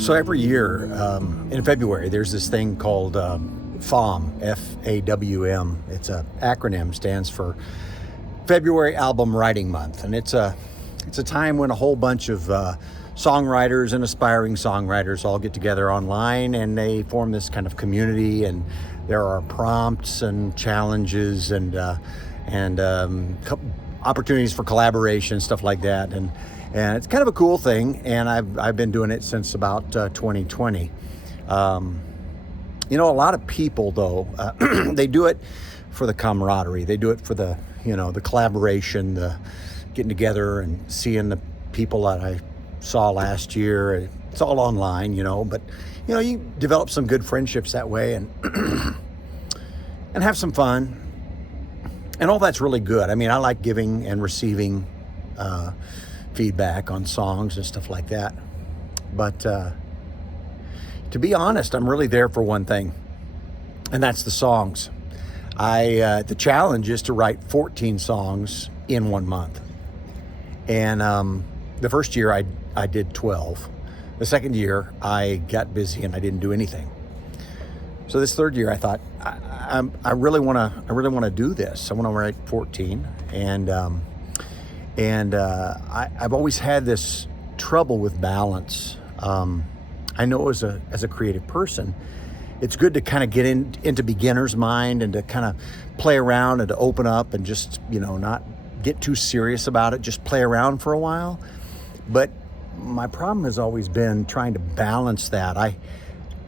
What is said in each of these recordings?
So every year in February, there's this thing called FAWM, F-A-W-M. It's an acronym, stands for February Album Writing Month. And it's a time when a whole bunch of songwriters and aspiring songwriters all get together online, and they form this kind of community, and there are prompts and challenges and opportunities for collaboration, stuff like that. And it's kind of a cool thing, and I've been doing it since about 2020. A lot of people, though, they do it for the camaraderie. They do it for the collaboration, the getting together and seeing the people that I saw last year. It's all online, but you develop some good friendships that way, and and have some fun. And all that's really good. I mean, I like giving and receiving feedback on songs and stuff like that. But to be honest, I'm really there for one thing, and that's the songs. The challenge is to write 14 songs in 1 month. And the first year I did 12. The second year I got busy and I didn't do anything. So this third year I thought I really want to do this. I want to write 14, and I've always had this trouble with balance. I know as a creative person, it's good to kind of get into beginner's mind and to kind of play around and to open up and just not get too serious about it. Just play around for a while. But my problem has always been trying to balance that.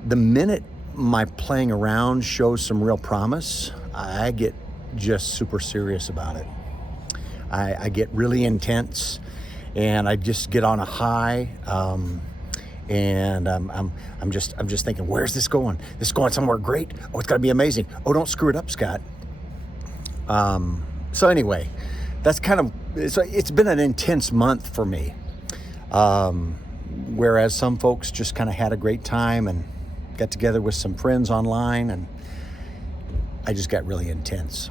The minute my playing around shows some real promise, I get just super serious about it. I get really intense, and I just get on a high, and I'm just thinking, where's this going? This is going somewhere great. Oh, it's got to be amazing. Oh, don't screw it up, Scott. So anyway, that's kind of it's been an intense month for me. Whereas some folks just kind of had a great time and got together with some friends online, and I just got really intense.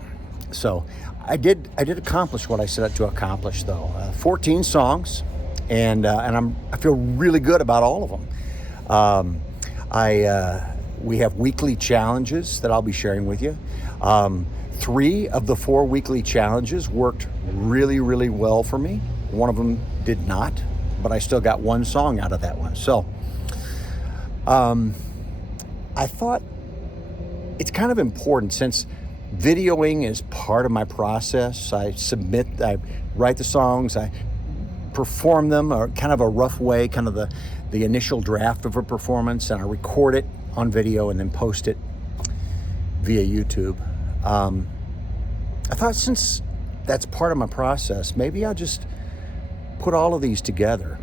So I did accomplish what I set out to accomplish, though. 14 songs, and I feel really good about all of them. We have weekly challenges that I'll be sharing with you. 3 of the 4 weekly challenges worked really, really well for me. One of them did not, but I still got 1 song out of that one. So I thought it's kind of important, since videoing is part of my process. I write the songs, I perform them, or kind of a rough way, kind of the initial draft of a performance, and I record it on video and then post it via YouTube. I thought, since that's part of my process, maybe I'll just put all of these together,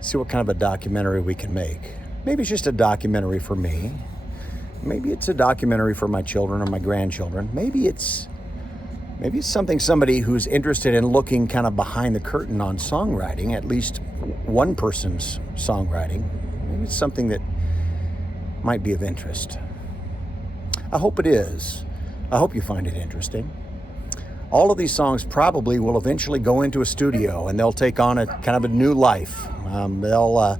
see what kind of a documentary we can make. Maybe it's just a documentary for me. Maybe it's a documentary for my children or my grandchildren. Maybe it's somebody who's interested in looking kind of behind the curtain on songwriting, at least one person's songwriting. Maybe it's something that might be of interest. I hope it is. I hope you find it interesting. All of these songs probably will eventually go into a studio, and they'll take on a kind of a new life. They'll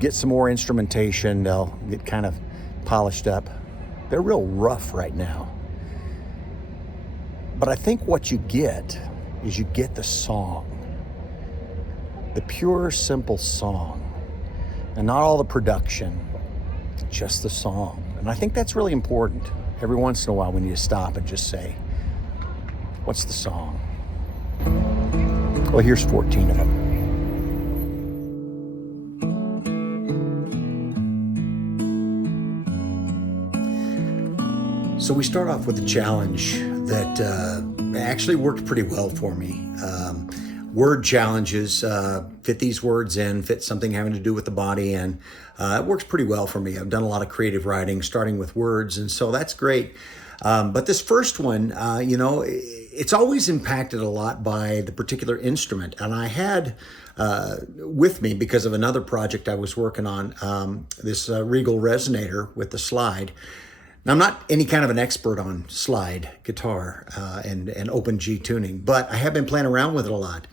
get some more instrumentation. They'll get kind of polished up. They're real rough right now. But I think what you get is you get the song. The pure, simple song. And not all the production, just the song. And I think that's really important. Every once in a while we need to stop and just say, what's the song? Well, here's 14 of them. So we start off with a challenge that actually worked pretty well for me. Word challenges, fit these words in, fit something having to do with the body, and it works pretty well for me. I've done a lot of creative writing, starting with words, and so that's great. But this first one, it's always impacted a lot by the particular instrument. And I had with me, because of another project I was working on, this Regal resonator with the slide. Now, I'm not any kind of an expert on slide guitar and open G tuning, but I have been playing around with it a lot.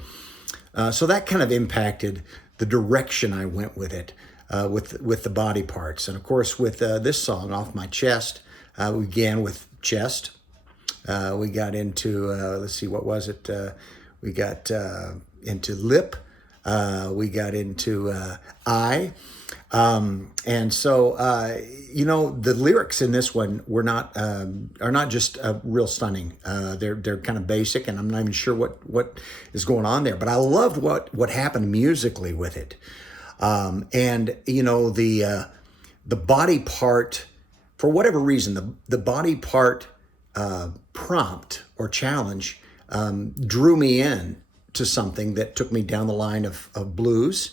So that kind of impacted the direction I went with it. with the body parts. And of course, with this song, Off My Chest, we began with chest. We got into, let's see, what was it? We got into lip. We got into eye. And so, you know, the lyrics in this one are not just real stunning. They're kind of basic, and I'm not even sure what is going on there. But I loved what happened musically with it. And you know, the body part, for whatever reason, the body part prompt or challenge drew me in to something that took me down the line of blues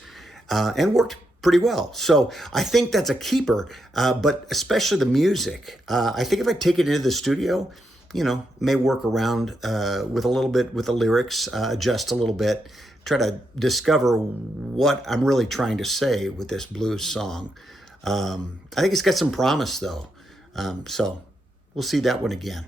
and worked pretty well. So I think that's a keeper, but especially the music. I think if I take it into the studio, you know, may work around with a little bit with the lyrics, adjust a little bit, try to discover what I'm really trying to say with this blues song. I think it's got some promise though. So we'll see that one again.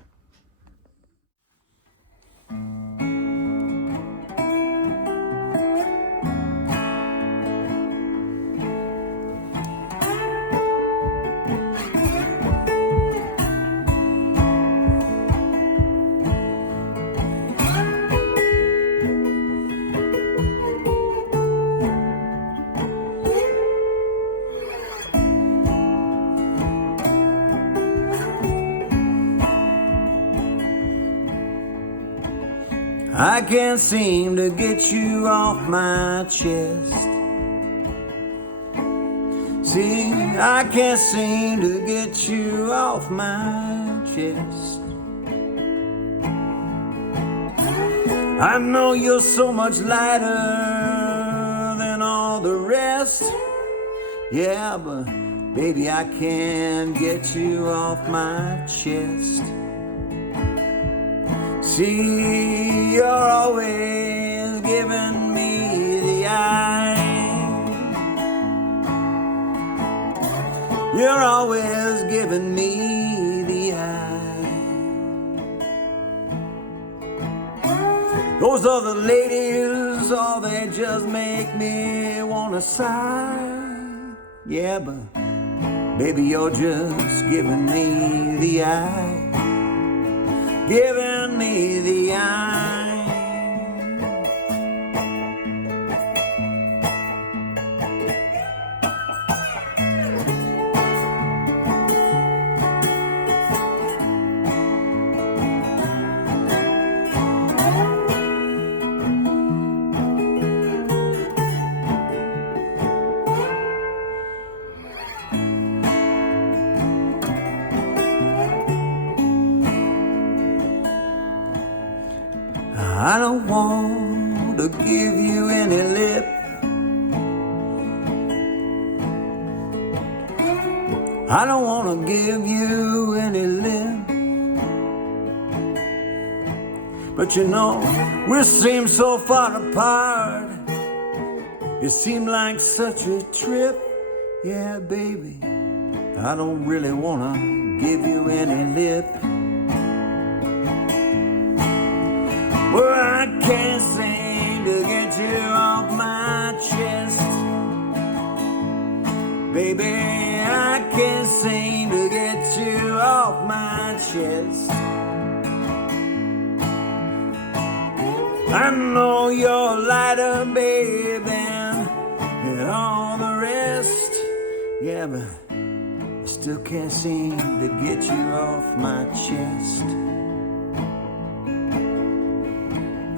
I can't seem to get you off my chest. See, I can't seem to get you off my chest. I know you're so much lighter than all the rest. Yeah, but baby, I can't get you off my chest. See, you're always giving me the eye. You're always giving me the eye. Those other ladies, oh, they just make me wanna sigh. Yeah, but baby, you're just giving me the eye. Giving me the eye. I don't want to give you any lip. I don't want to give you any lip. But you know, we seem so far apart. It seemed like such a trip. Yeah, baby, I don't really want to give you any lip. Well, I can't seem to get you off my chest. Baby, I can't seem to get you off my chest. I know you're lighter, babe, than all the rest. Yeah, but I still can't seem to get you off my chest.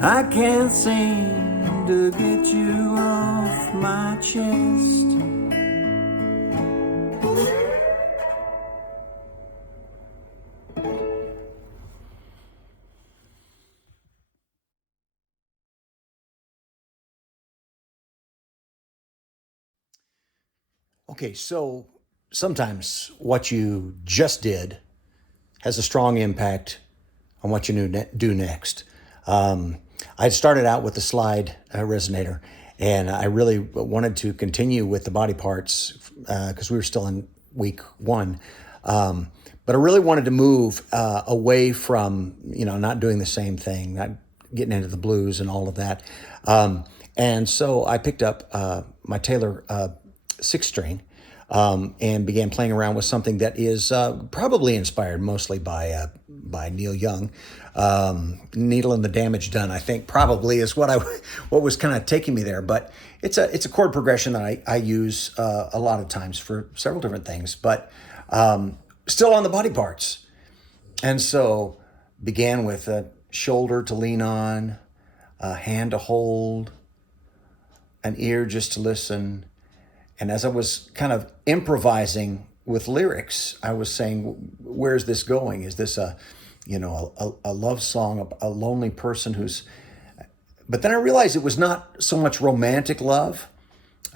I can't seem to get you off my chest. Okay, so sometimes what you just did has a strong impact on what you do next. I started out with the slide resonator, and I really wanted to continue with the body parts because we were still in week one. But I really wanted to move away from, not doing the same thing, not getting into the blues and all of that. And so I picked up my Taylor 6-string, and began playing around with something that is probably inspired mostly by Neil Young. Needle and the Damage Done, I think, probably is what was kind of taking me there. But it's a chord progression that I use a lot of times for several different things, but still on the body parts. And so began with a shoulder to lean on, a hand to hold, an ear just to listen. And as I was kind of improvising with lyrics, I was saying, where's this going? Is this a love song, a lonely person who's... But then I realized it was not so much romantic love.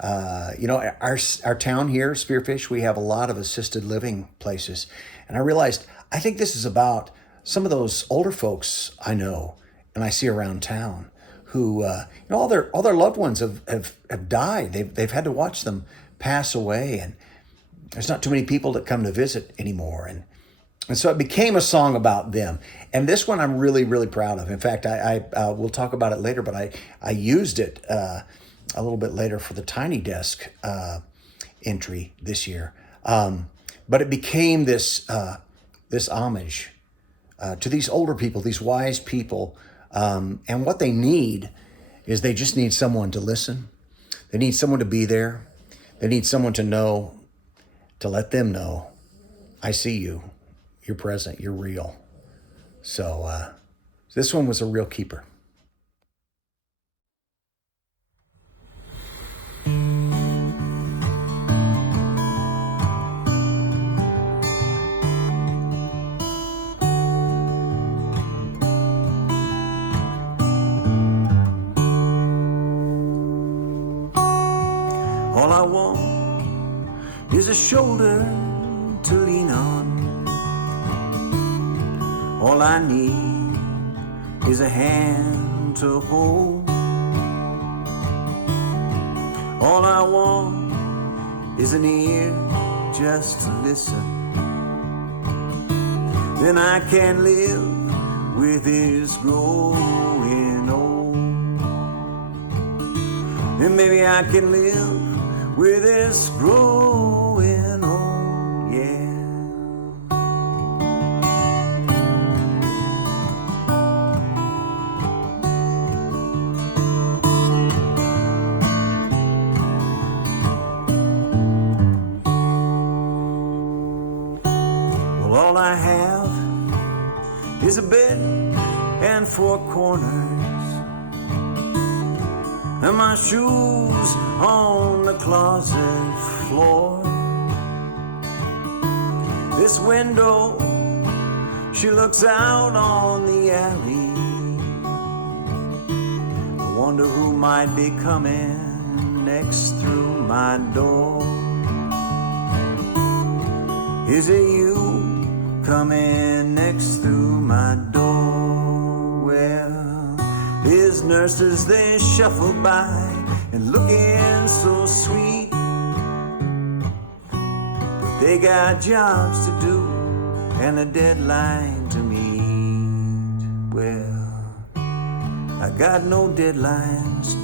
Our town here, Spearfish, we have a lot of assisted living places. And I realized, I think this is about some of those older folks I know and I see around town who, all their loved ones have died. They've had to watch them pass away, and there's not too many people that come to visit anymore. And so it became a song about them. And this one I'm really, really proud of. In fact, I we'll talk about it later, but I used it a little bit later for the Tiny Desk entry this year. But it became this homage to these older people, these wise people. And what they need is they just need someone to listen. They need someone to be there. They need someone to know, to let them know, I see you. You're present. You're real. So this one was a real keeper. All I want is a shoulder to lean on. All I need is a hand to hold. All I want is an ear just to listen. Then I can live with this growing old. Then maybe I can live with this growing old, yeah. Well, all I have is a bed and four corners, and my shoes on the closet floor. This window, she looks out on the alley. I wonder who might be coming next through my door. Is it you coming next through my door? Well, his nurses, they shuffle by and looking so sweet, but they got jobs to do and a deadline to meet. Well, I got no deadlines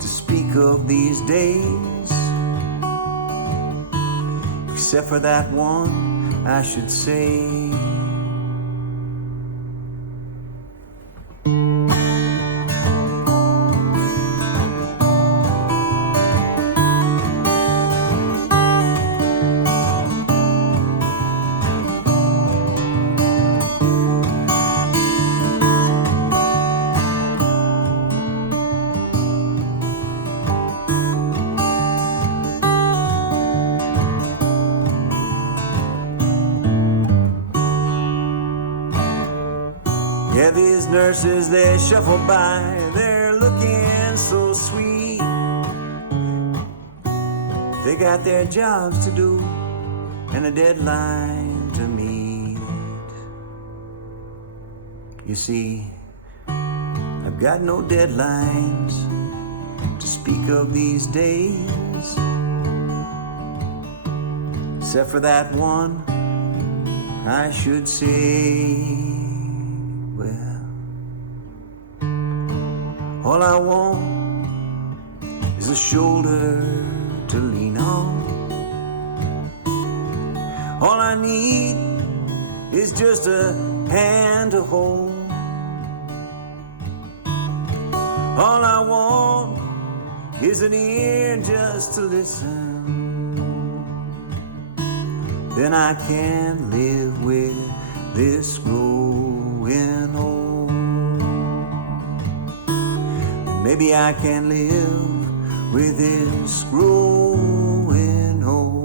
to speak of these days, except for that one, I should say. Yeah, these nurses, they shuffle by, they're looking so sweet. They got their jobs to do and a deadline to meet. You see, I've got no deadlines to speak of these days, except for that one, I should say. Well, all I want is a shoulder to lean on. All I need is just a hand to hold. All I want is an ear just to listen. Then I can live with this growing old. Maybe I can live with this growing old.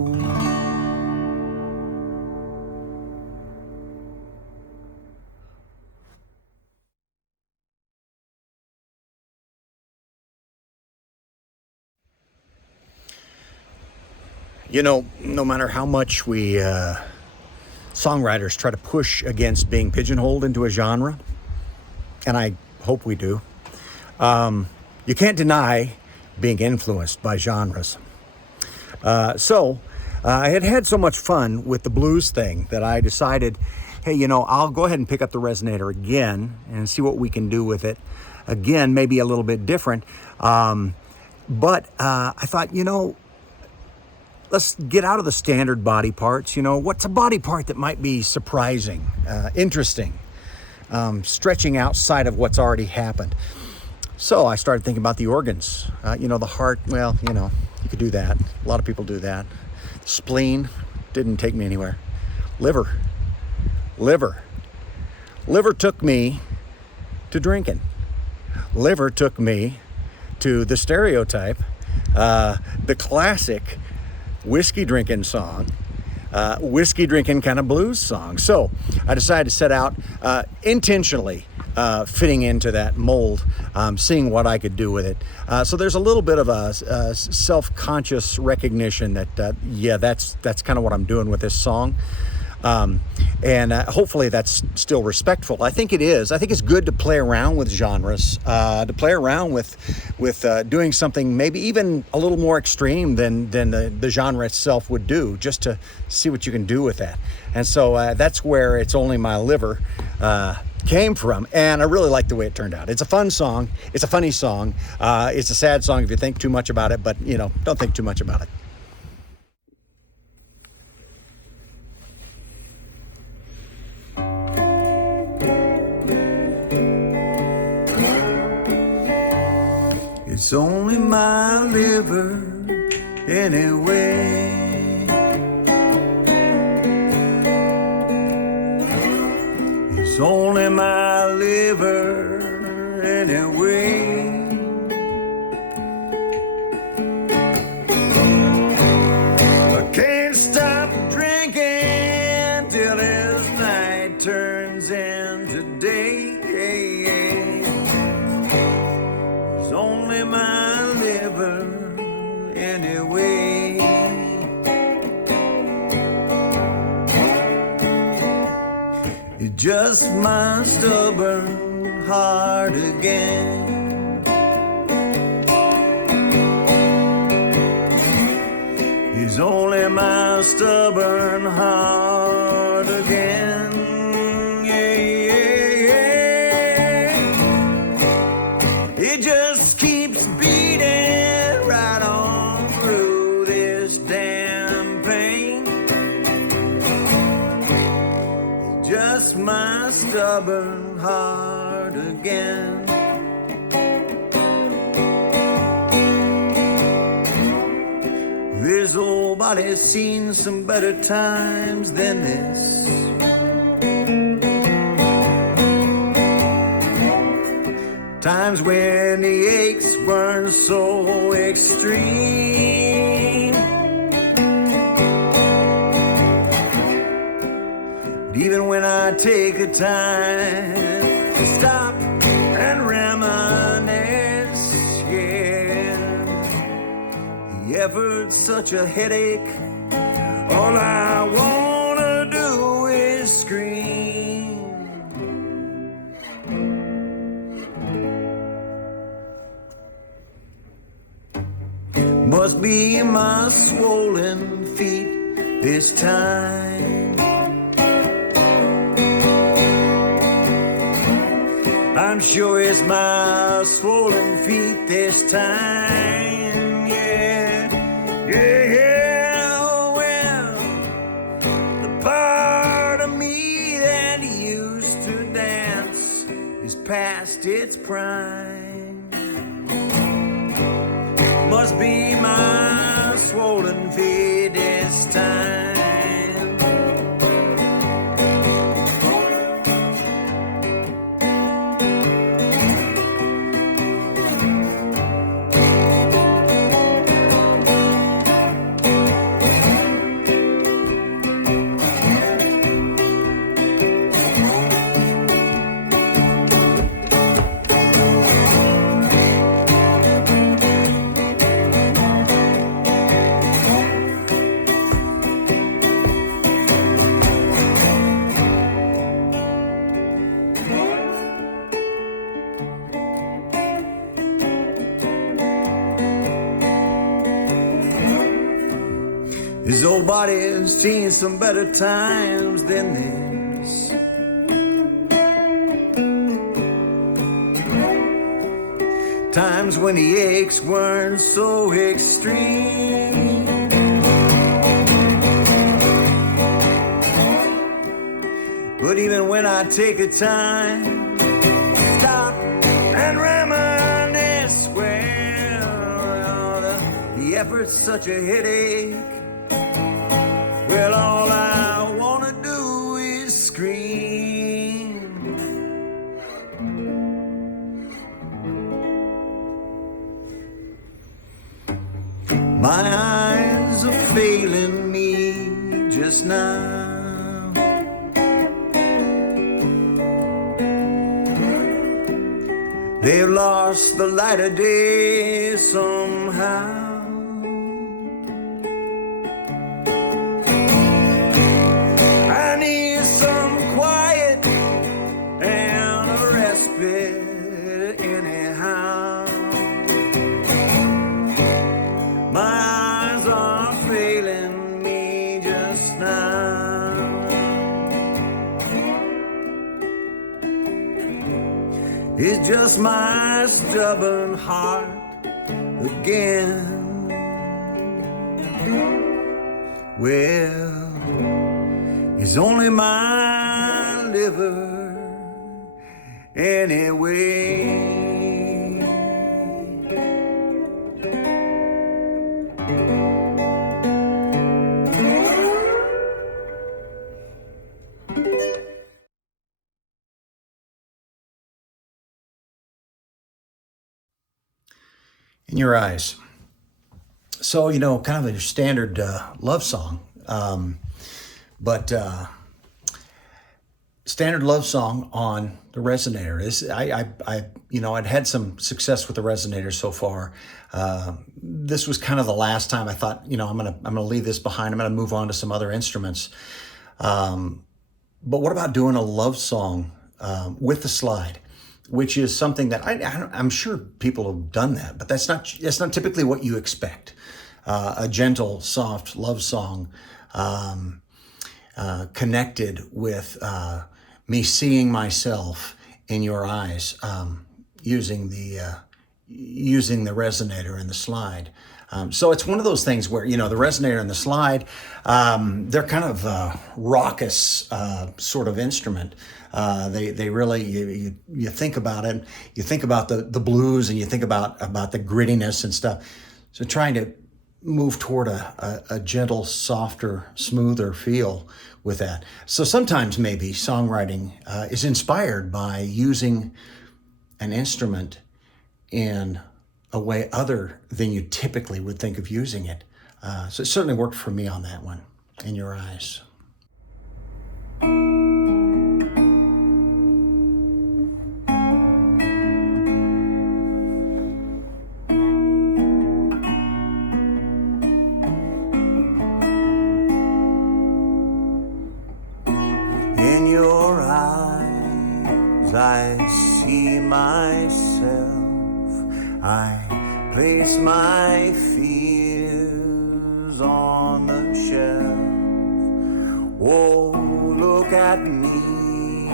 You know, no matter how much we songwriters try to push against being pigeonholed into a genre, and I hope we do, you can't deny being influenced by genres. So I had so much fun with the blues thing that I decided, hey, you know, I'll go ahead and pick up the resonator again and see what we can do with it. Again, maybe a little bit different. But I thought, you know, let's get out of the standard body parts. You know, what's a body part that might be surprising, interesting, stretching outside of what's already happened? So I started thinking about the organs. You know, the heart, well, you know, you could do that. A lot of people do that. The spleen didn't take me anywhere. Liver took me to drinking. Liver took me to the stereotype, the classic whiskey drinking song, whiskey drinking kind of blues song. So I decided to set out intentionally fitting into that mold, seeing what I could do with it. So there's a little bit of a self-conscious recognition that, yeah, that's kind of what I'm doing with this song. And hopefully that's still respectful. I think it is. I think it's good to play around with genres, to play around with doing something maybe even a little more extreme than the genre itself would do, just to see what you can do with that. And so that's where It's Only My Liver came from, and I really like the way it turned out. It's a fun song. It's a funny song. It's a sad song if you think too much about it, but, you know, don't think too much about it. It's only my liver anyway. It's only my liver anyway. I can't stop drinking till this night turns into day. It's only my liver anyway. It's just my stubborn heart again. It's only my stubborn heart again. It just keeps beating right on through this damn pain. Just my stubborn heart again. This old body's seen some better times than this. Times when the aches weren't so extreme. But even when I take the time to stop and reminisce, yeah, the effort's such a headache. All I wanna do is scream. Must be my swollen feet this time. I'm sure it's my swollen feet this time. Yeah, yeah, yeah. Well, the its prime. Must be my swollen feet this time. His old body's seen some better times than this. Times when the aches weren't so extreme. But even when I take a time, stop and reminisce, well, the effort's such a headache. Well, all I wanna do is scream. My eyes are failing me just now. They've lost the light of day somehow. Anyhow, my eyes are failing me just now. It's just my stubborn heart again. Well, it's only my liver anyway. In Your Eyes. So, you know, kind of a standard love song, but standard love song on the resonator. I'd had some success with the resonator so far. This was kind of the last time I thought, you know, I'm gonna leave this behind. I'm gonna move on to some other instruments. But what about doing a love song with the slide, which is something that I'm sure people have done that, but that's not typically what you expect. A gentle, soft love song connected with me seeing myself in your eyes, using the resonator and the slide. So it's one of those things where, you know, the resonator and the slide, they're kind of raucous sort of instrument. They really, you think about it, you think about the blues, and you think about the grittiness and stuff. So trying to move toward a gentle, softer, smoother feel with that. So sometimes maybe songwriting is inspired by using an instrument in a way other than you typically would think of using it. So it certainly worked for me on that one, In Your Eyes. In your eyes, I see myself. I place my fears on the shelf. Oh, look at me,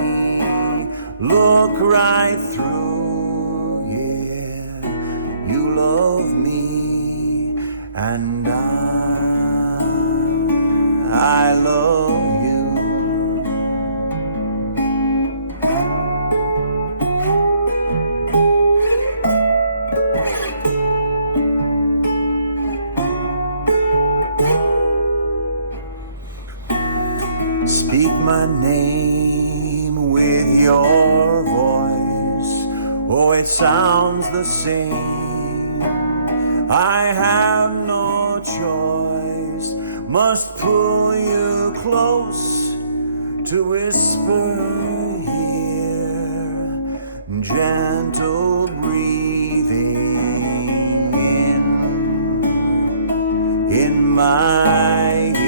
look right through. Yeah, you love me, and I love you. Speak my name with your voice. Oh, it sounds the same. I have no choice. Must pull you close to whisper here. Gentle breathing in my ear.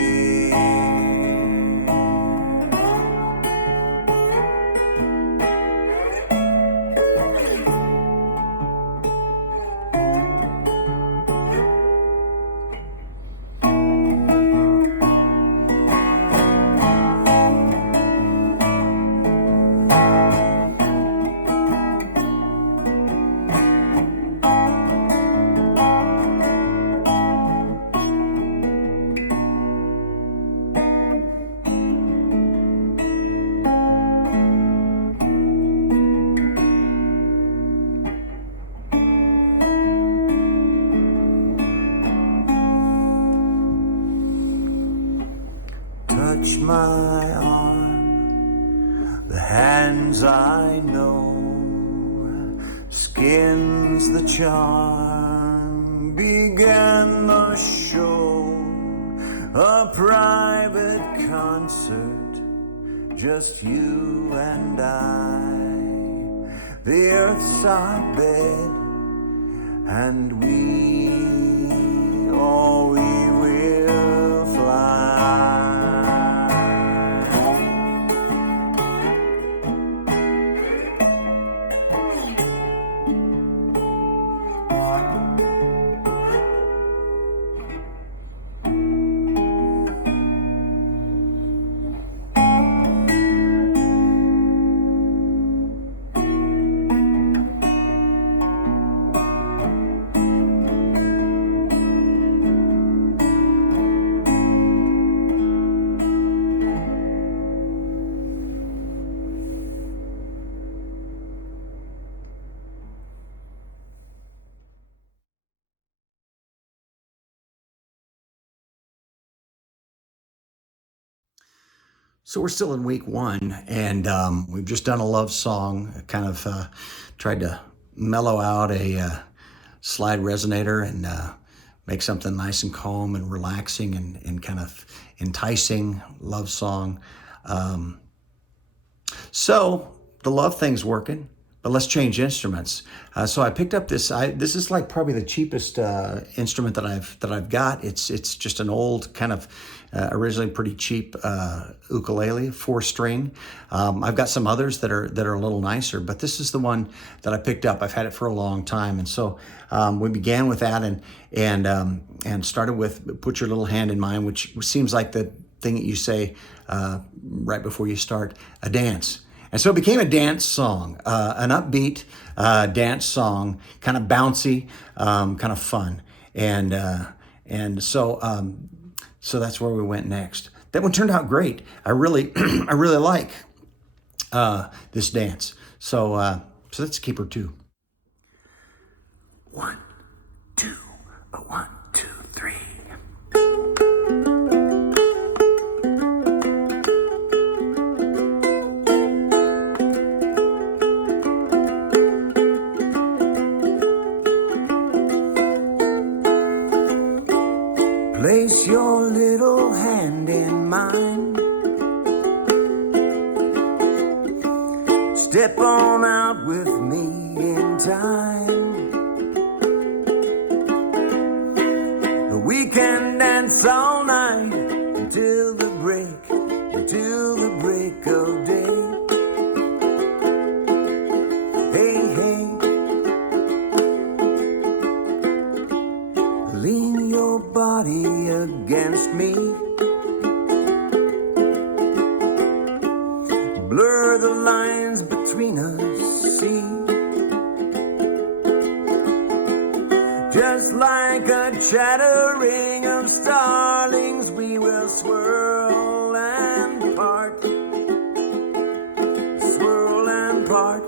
Touch my arm, the hands I know, skin's the charm, began the show, a private concert, just you and I, the earth's our bed, and we, oh, we will fly. So we're still in week one, and we've just done a love song. I kind of tried to mellow out a slide resonator and make something nice and calm and relaxing and kind of enticing love song. So the love thing's working, but let's change instruments. So I picked up this. This is like probably the cheapest instrument that I've got. It's just an old kind of originally pretty cheap ukulele, 4-string. I've got some others that are a little nicer, but this is the one that I picked up. I've had it for a long time, and so we began with that and started with "Put Your Little Hand in Mine," which seems like the thing that you say right before you start a dance. And so it became a dance song, an upbeat dance song, kind of bouncy, kind of fun. And so that's where we went next. That one turned out great. I really like this dance. So let's keep her 2. 1, 2, 1, 2, 3. Place your little hand in mine. Step on out with me in time. We can dance all night until the break of day. Hey, hey. Lean your body against me. Blur the lines between us, see. Just like a chattering of starlings, we will swirl and part. Swirl and part.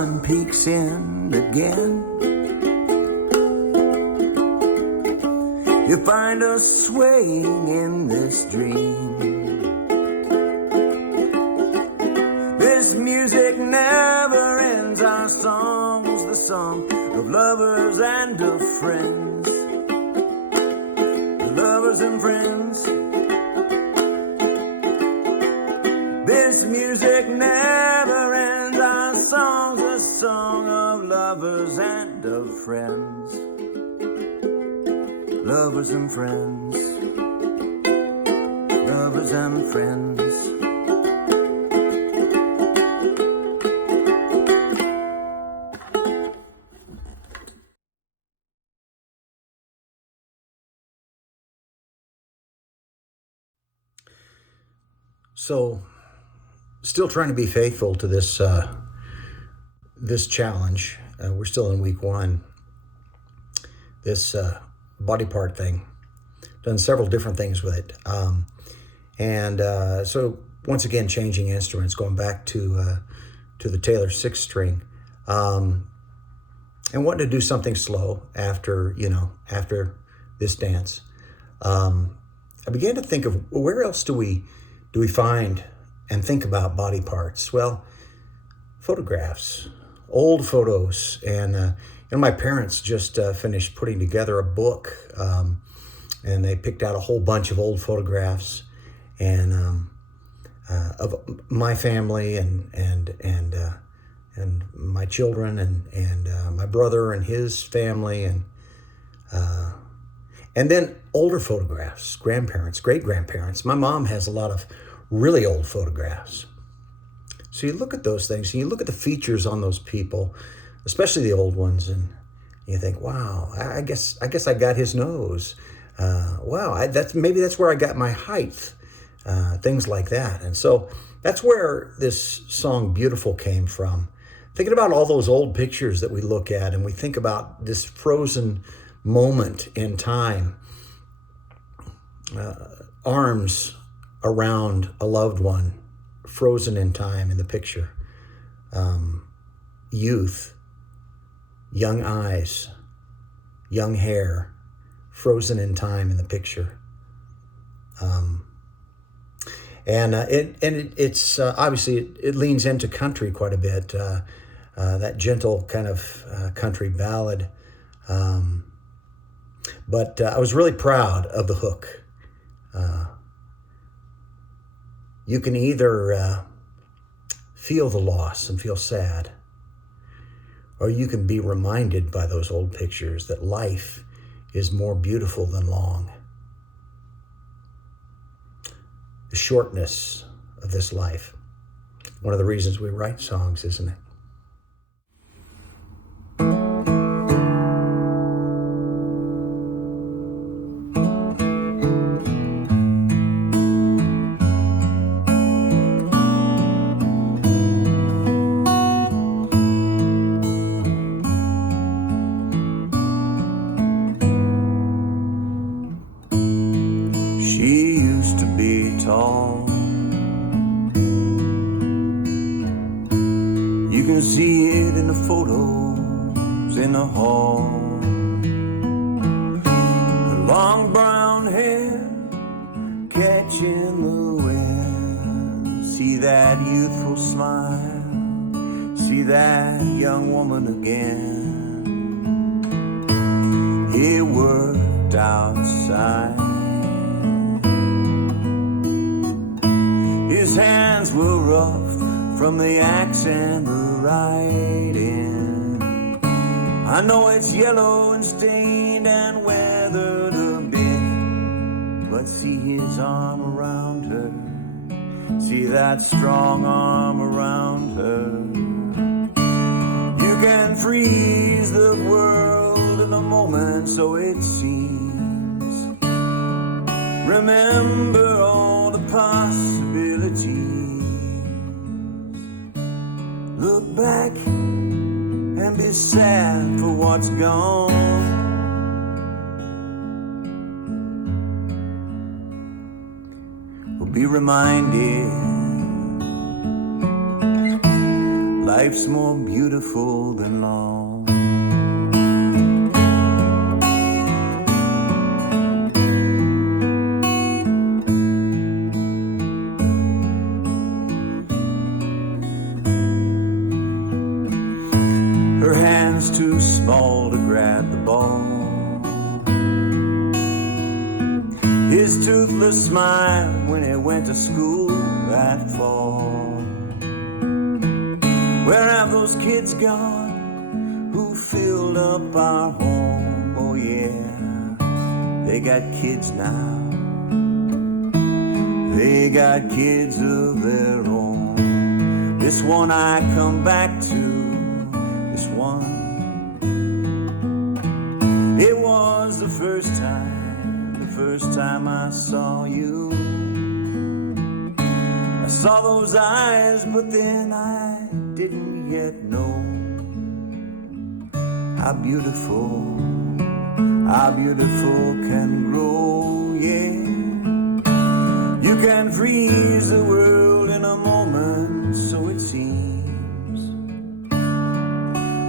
sun peeks in again, you find us swaying in this dream. This music never ends, our song's the song of lovers and of friends. Lovers and friends. This music never ends, our song's a song of lovers and of friends. Lovers and friends. Lovers and friends. So, still trying to be faithful to this this challenge. We're still in week 1. This body part thing. Done several different things with it, so once again changing instruments, going back to the Taylor 6-string, and wanting to do something slow after this dance. I began to think of, where else do we find and think about body parts? Well, photographs, old photos, and my parents just finished putting together a book, and they picked out a whole bunch of old photographs and of my family and my children and my brother and his family and then older photographs, grandparents, great-grandparents. My mom has a lot of really old photographs. So you look at those things, and you look at the features on those people, especially the old ones, and you think, wow, I guess I got his nose. Wow, maybe that's where I got my height, things like that. And so that's where this song Beautiful came from. Thinking about all those old pictures that we look at, and we think about this frozen moment in time, arms around a loved one, frozen in time in the picture, youth, young eyes, young hair, frozen in time in the picture. It's obviously it leans into country quite a bit, that gentle kind of country ballad. But I was really proud of the hook. You can either feel the loss and feel sad, or you can be reminded by those old pictures that life is more beautiful than long. The shortness of this life. One of the reasons we write songs, isn't it? You can see it in the photos in the hall. Her long brown hair catching the wind. See that youthful smile, see that young woman again. It worked outside. His hands were rough from the axe and the writing. I know it's yellow and stained and weathered a bit, but see his arm around her, see that strong arm around her. You can freeze the world in a moment, so it seems. Remember all the possibilities. Look back and be sad for what's gone. We'll be reminded life's more beautiful than long. Her hands too small to grab the ball. His toothless smile when he went to school that fall. Where have those kids gone who filled up our home? Oh yeah, they got kids now. They got kids of their own. This one I come back to. This one, it was the first time I saw you. I saw those eyes, but then I didn't yet know how beautiful can grow, yeah. You can freeze the world in a moment, so it seems.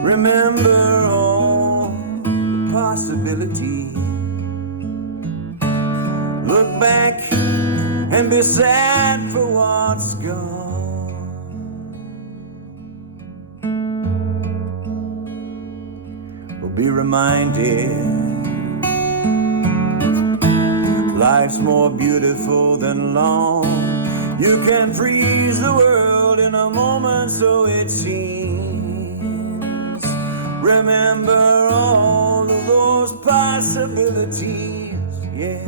Remember all the possibilities. Look back and be sad for what's gone. We'll be reminded life's more beautiful than long. You can freeze the world in a moment, so it seems. Remember all of those possibilities, yeah.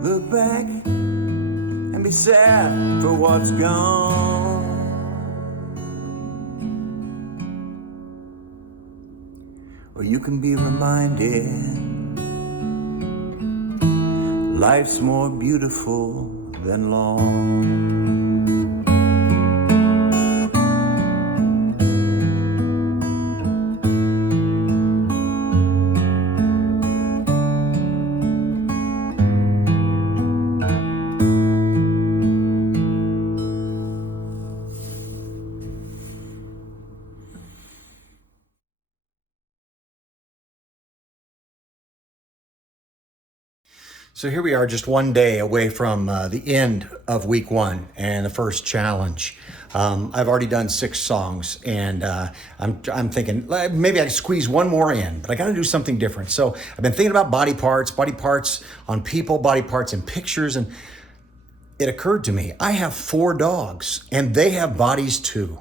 Look back and be sad for what's gone. Or you can be reminded life's more beautiful than long. So here we are, just one day away from the end of week one and the first challenge. I've already done 6 songs, and I'm thinking maybe I can squeeze one more in, but I got to do something different. So I've been thinking about body parts on people, body parts in pictures, and it occurred to me, I have 4 dogs, and they have bodies too.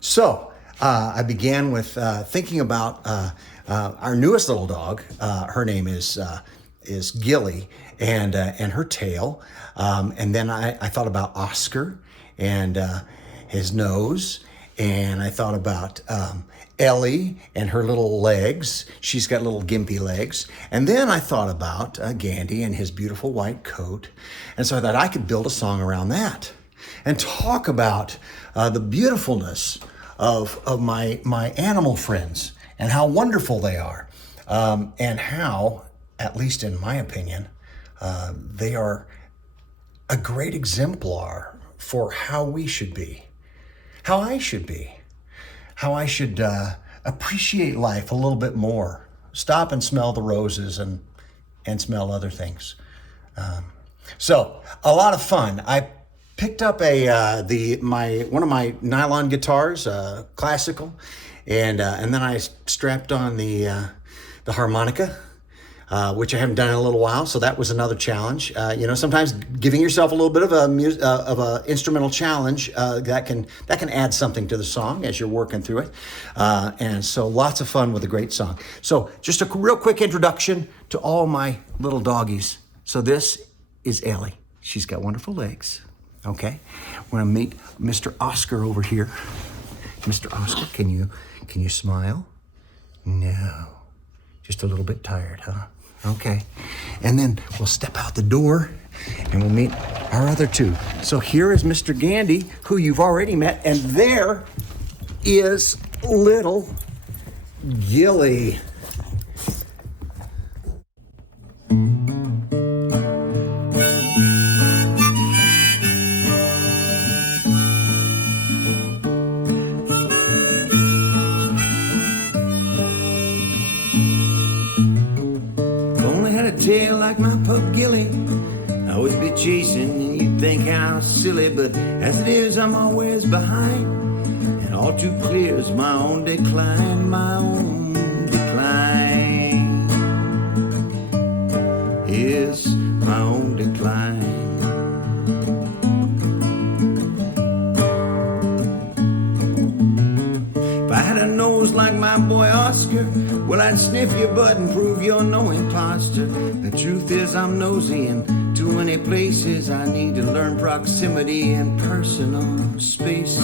So I began with thinking about our newest little dog. Her name is Gilly, and her tail. And then I thought about Oscar and his nose. And I thought about Ellie and her little legs. She's got little gimpy legs. And then I thought about Gandhi and his beautiful white coat. And so I thought I could build a song around that and talk about the beautifulness of my animal friends and how wonderful they are, and how, at least in my opinion, they are a great exemplar for how we should be, how I should be, how I should appreciate life a little bit more, stop and smell the roses and smell other things. So a lot of fun. I picked up one of my nylon guitars, classical, and then I strapped on the harmonica, which I haven't done in a little while. So that was another challenge. Sometimes giving yourself a little bit of a instrumental challenge that can add something to the song as you're working through it. And so lots of fun with a great song. So just a real quick introduction to all my little doggies. So this is Ellie. She's got wonderful legs. Okay, we're gonna meet Mr. Oscar over here. Mr. Oscar, can you smile? No, just a little bit tired, huh? Okay, and then we'll step out the door and we'll meet our other 2. So here is Mr. Gandhi, who you've already met, and there is little Gilly. tail like my pup Gilly. I always be chasing and you'd think how silly, but as it is I'm always behind, and all too clear is my own decline, my own decline is my own decline. If I had a nose like my boy Oscar, well, I'd sniff your butt and prove you're no imposter. The truth is I'm nosy in too many places. I need to learn proximity and personal spaces.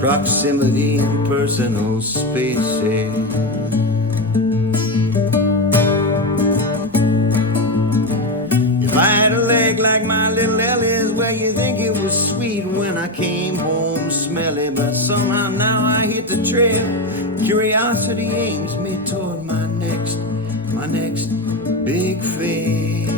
Proximity and personal spaces. If I had a leg like my little Ellie's, well, you think it was sweet when I came home smelly, but somehow now I hit the trail. Curiosity aims me toward my next big fail.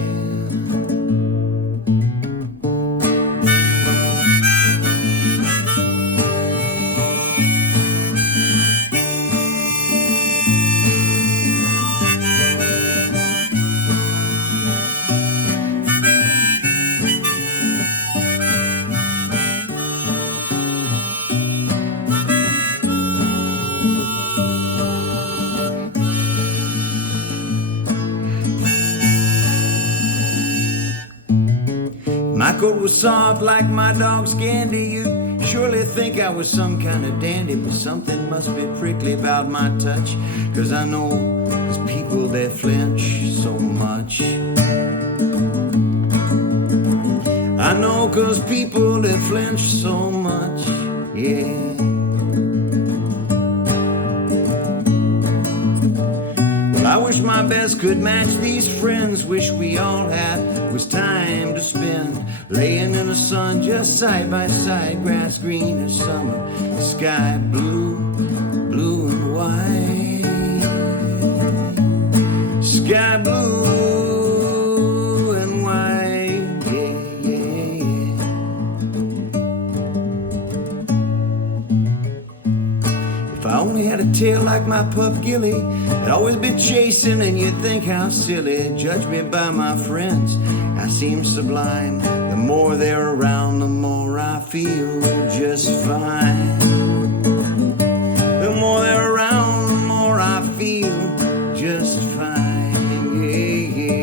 My coat was soft like my dog's candy. You'd surely think I was some kind of dandy, but something must be prickly about my touch. Cause I know, cause people they flinch so much. I know cause people they flinch so much, yeah. Well, I wish my best could match these friends. Wish we all had was time to spend laying in the sun just side by side, grass green as summer, sky blue, blue and white, sky blue and white, yeah, yeah, yeah. If I only had a tail like my pup Gilly, I'd always be chasing and you'd think how silly. Judge me by my friends, I seem sublime. The more they're around, the more I feel just fine. The more they're around, the more I feel just fine. Yeah, yeah,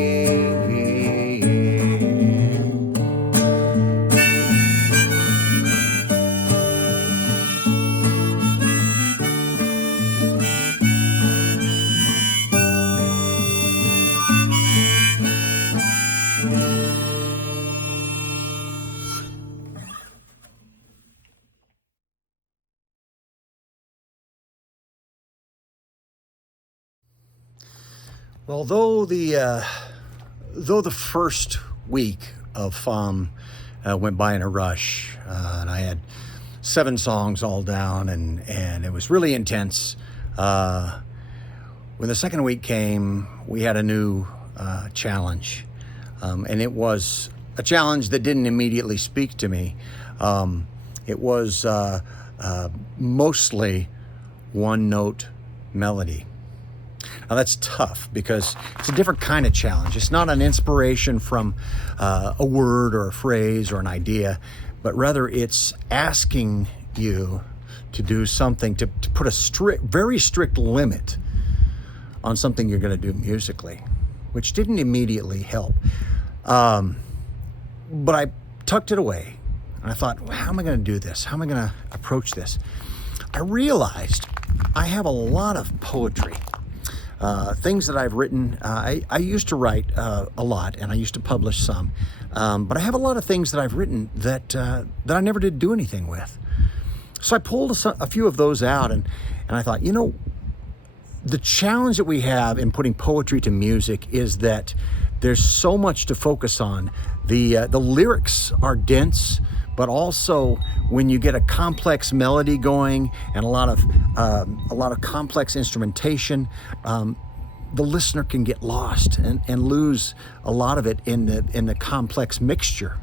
Well, though the first week of FAWM went by in a rush, and I had 7 songs all down, and it was really intense. When the second week came, we had a new challenge, and it was a challenge that didn't immediately speak to me. It was mostly one-note melody. Now that's tough because it's a different kind of challenge. It's not an inspiration from a word or a phrase or an idea, but rather it's asking you to do something, to put a very strict limit on something you're going to do musically, which didn't immediately help. But I tucked it away and I thought, well, how am I going to do this? How am I going to approach this? I realized I have a lot of poetry. Things that I've written. I used to write a lot, and I used to publish some, but I have a lot of things that I've written that I never did do anything with. So I pulled a few of those out, and I thought, you know, the challenge that we have in putting poetry to music is that there's so much to focus on. The lyrics are dense, but also when you get a complex melody going and a lot of complex instrumentation, the listener can get lost and lose a lot of it in the complex mixture.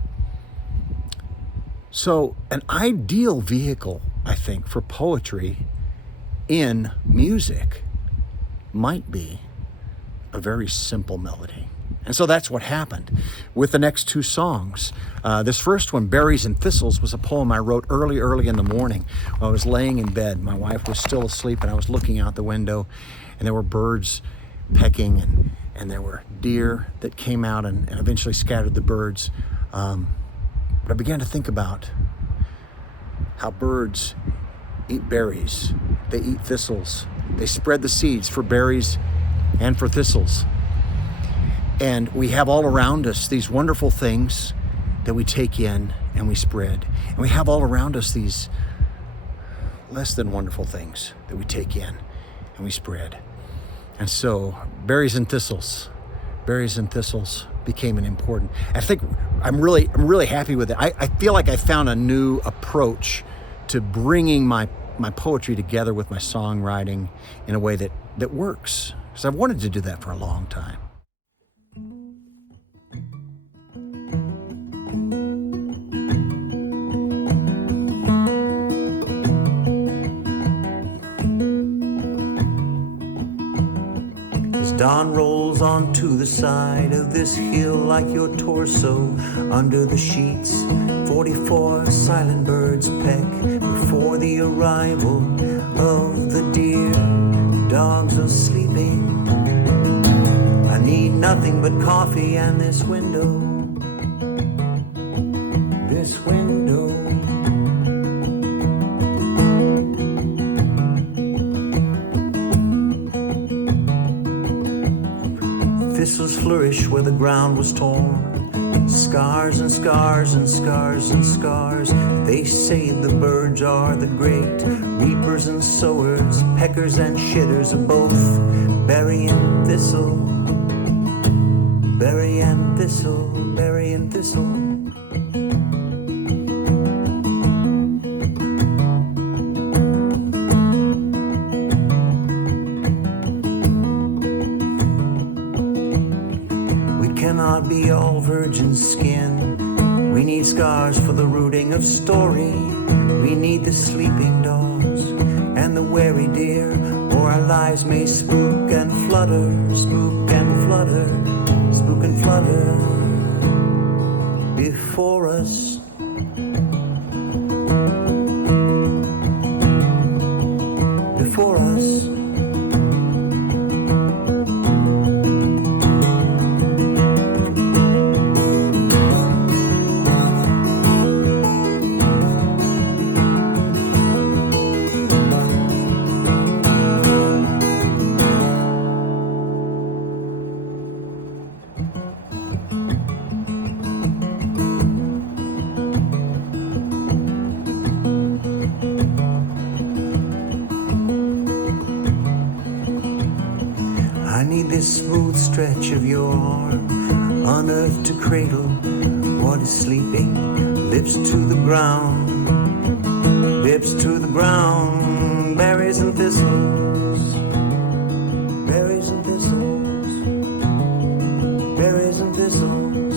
So an ideal vehicle, I think, for poetry in music might be a very simple melody. And so that's what happened with the next two songs. This first one, Berries and Thistles, was a poem I wrote early in the morning. I was laying in bed. My wife was still asleep, and I was looking out the window, and there were birds pecking, and there were deer that came out and eventually scattered the birds. But I began to think about how birds eat berries. They eat thistles. They spread the seeds for berries and for thistles. And we have all around us these wonderful things that we take in and we spread. And we have all around us these less than wonderful things that we take in and we spread. And so berries and thistles became an important. I think I'm really happy with it. I feel like I found a new approach to bringing my poetry together with my songwriting in a way that works. Because I've wanted to do that for a long time. Dawn rolls onto the side of this hill like your torso. Under the sheets, 44 silent birds peck before the arrival of the deer. Dogs are sleeping. I need nothing but coffee and this window. This window. Thistles flourish where the ground was torn. Scars and scars and scars and scars. They say the birds are the great reapers and sowers, peckers and shitters of both berry and thistle. Berry and thistle, berry and thistle. Cannot be all virgin skin. We need scars for the rooting of story. We need the sleeping dogs and the wary deer, or our lives may spook and flutter, spook and flutter, spook and flutter before us. Before us. I need this smooth stretch of your arm, unearthed to cradle what is sleeping. Lips to the ground, lips to the ground. Berries and thistles, berries and thistles, berries and thistles,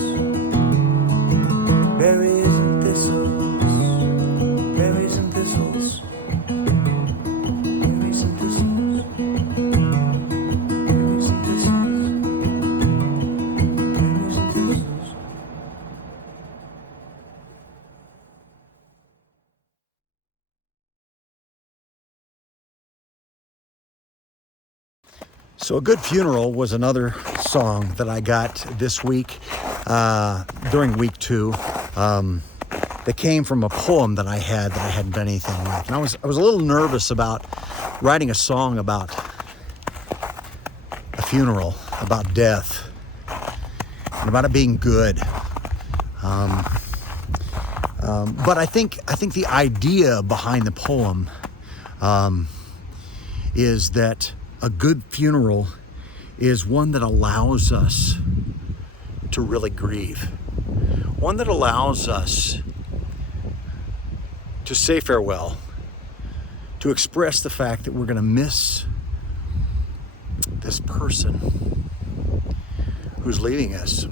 berries and thistles, berries and thistles, berries and thistles. So A Good Funeral was another song that I got this week, during week 2, that came from a poem that I hadn't done anything with. And I was a little nervous about writing a song about a funeral, about death, and about it being good. But I think the idea behind the poem is that a good funeral is one that allows us to really grieve. One that allows us to say farewell, to express the fact that we're going to miss this person who's leaving us.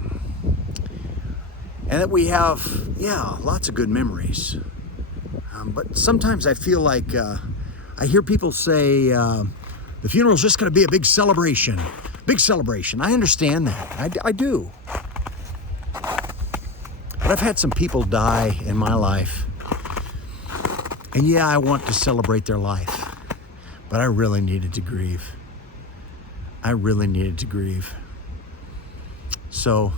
And that we have, lots of good memories. But sometimes I feel like I hear people say, The funeral's just going to be a big celebration. Big celebration. I understand that. I do. But I've had some people die in my life. And yeah, I want to celebrate their life. But I really needed to grieve. I really needed to grieve. So,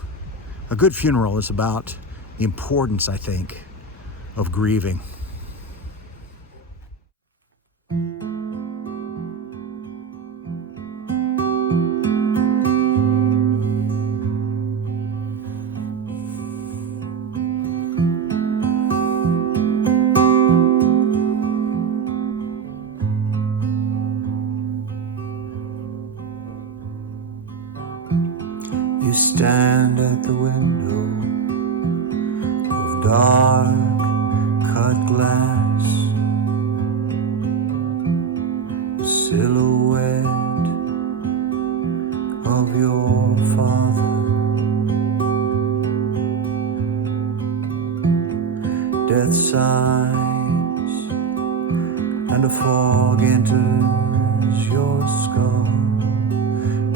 a good funeral is about the importance, I think, of grieving. You stand at the window of dark cut glass, the silhouette of your father. Death sighs and a fog enters your skull.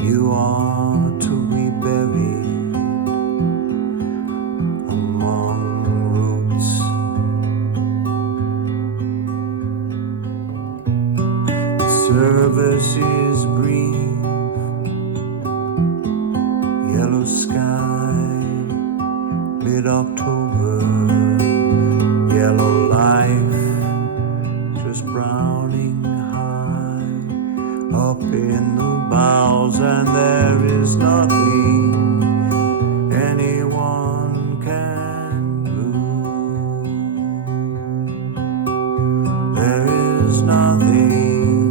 You are to be buried among roots. The service is brief, yellow sky, mid-October, yellow life, just browning high up in the boughs, and there is nothing anyone can do. There is nothing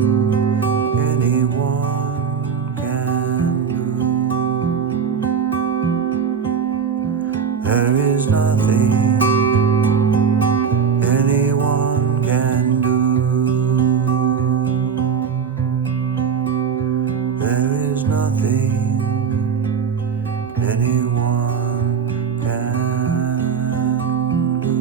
anyone can do. There is nothing anyone can do. There is nothing anyone can do.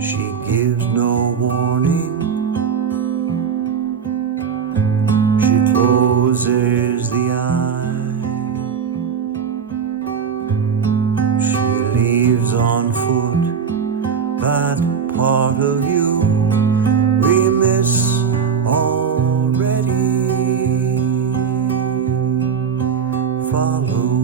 She gives no warning. She closes the eye. She leaves on foot that part of you we miss already. Following.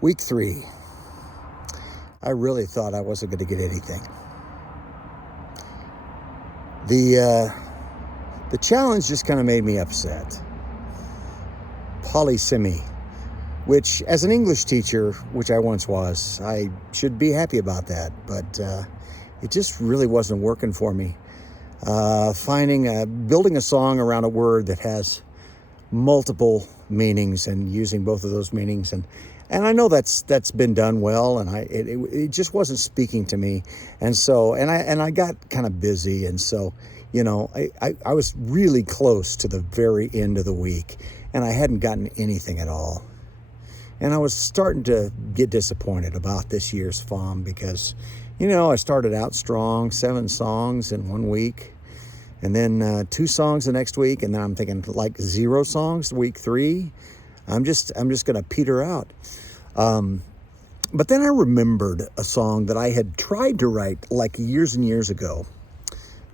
Week 3. I really thought I wasn't going to get anything. The challenge just kind of made me upset. Polysemy, which as an English teacher, which I once was, I should be happy about that, but it just really wasn't working for me. Building a song around a word that has multiple meanings and using both of those meanings, and I know that's been done well, and it just wasn't speaking to me, and so I got kind of busy, and so I was really close to the very end of the week, and I hadn't gotten anything at all, and I was starting to get disappointed about this year's FAWM because I started out strong, 7 songs in 1 week. And then 2 songs the next week, and then I'm thinking like 0 songs week 3. I'm just going to peter out. But then I remembered a song that I had tried to write like years and years ago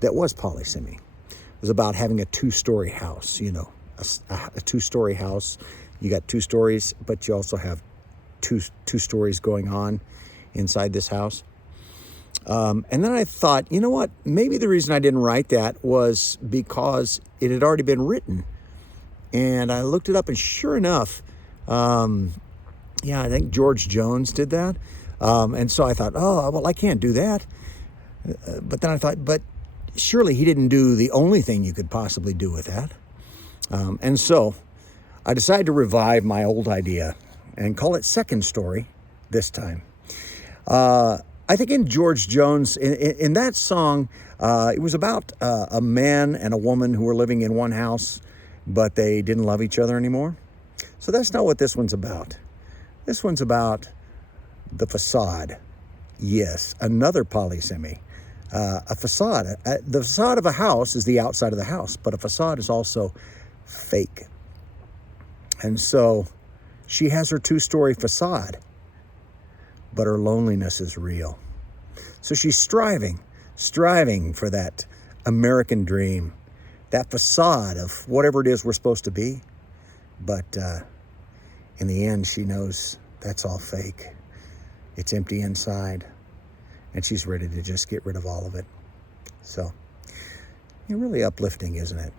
that was polysemy. It was about having a two-story house, you know, a two-story house. You got two stories, but you also have two stories going on inside this house. And then I thought, you know what, maybe the reason I didn't write that was because it had already been written. And I looked it up, and sure enough, I think George Jones did that. And so I thought, oh, well, I can't do that. But then I thought, but surely he didn't do the only thing you could possibly do with that. And so I decided to revive my old idea and call it Second Story this time. I think in George Jones, in that song, it was about a man and a woman who were living in one house, but they didn't love each other anymore. So that's not what this one's about. This one's about the facade. Yes, another polysemy. A facade. The facade of a house is the outside of the house, but a facade is also fake. And so she has her two-story facade, but her loneliness is real. So she's striving for that American dream, that facade of whatever it is we're supposed to be. But in the end, she knows that's all fake. It's empty inside, and she's ready to just get rid of all of it. So, really uplifting, isn't it?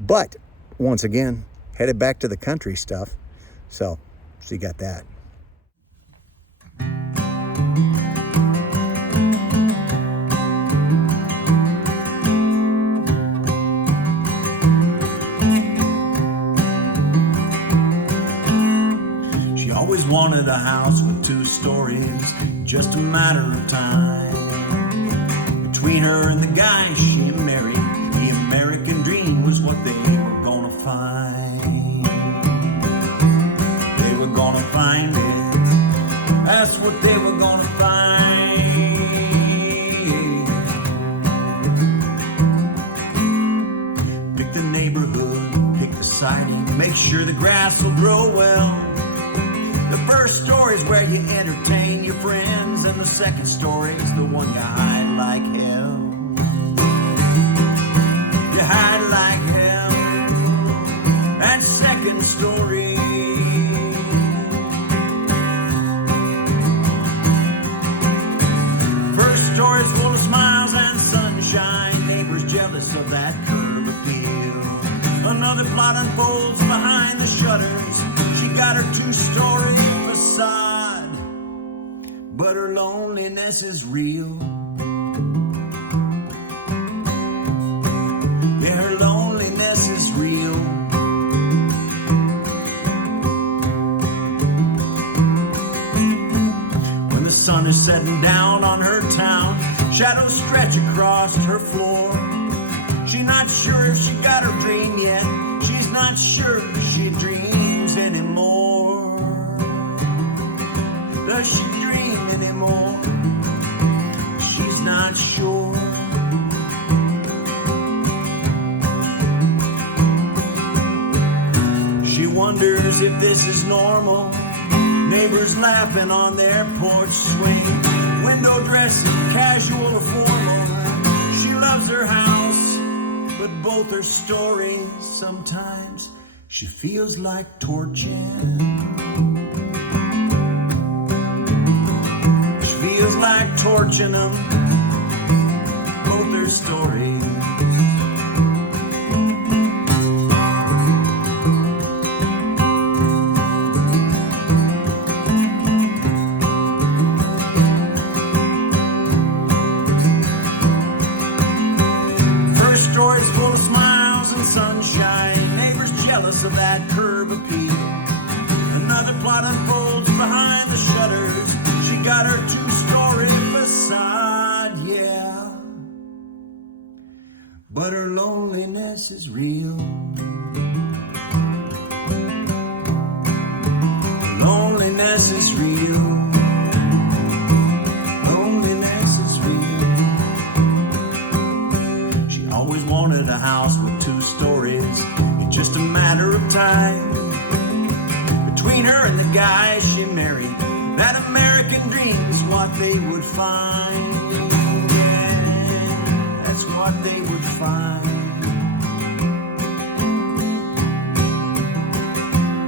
But, once again, headed back to the country stuff. So you got that. She always wanted a house with two stories, just a matter of time. Between her and the guy she married, the American dream was what they were gonna find. They were gonna find it. That's what they were gonna find. Pick the neighborhood, pick the siding, make sure the grass will grow well. The first story's where you entertain your friends, and the second story's the one you hide like hell. You hide like hell. That second story. First story's full of smiles and sunshine, neighbors jealous of that curb appeal. Another plot unfolds behind the shutters. She got her two-story facade, but her loneliness is real. Yeah, her loneliness is real. When the sun is setting down on her town, shadows stretch across her floor. She's not sure if she got her dream yet. She's not sure she dreams anymore. Does she dream anymore? She's not sure. She wonders if this is normal. Neighbors laughing on their porch swing. Window dressing, casual or formal. She loves her house, but both her stories. Sometimes she feels like torching. She feels like torching them, both her stories. First story's full of smiles and sunshine, neighbors jealous of that curb appeal. Another plot unfolds behind the shutters. She got her two-story facade, yeah, but her loneliness is real. Loneliness is real. Loneliness is real. She always wanted a house with two stories. It's just a matter of time. Between her and the guy she married, that American they would find. Yeah, that's what they would find.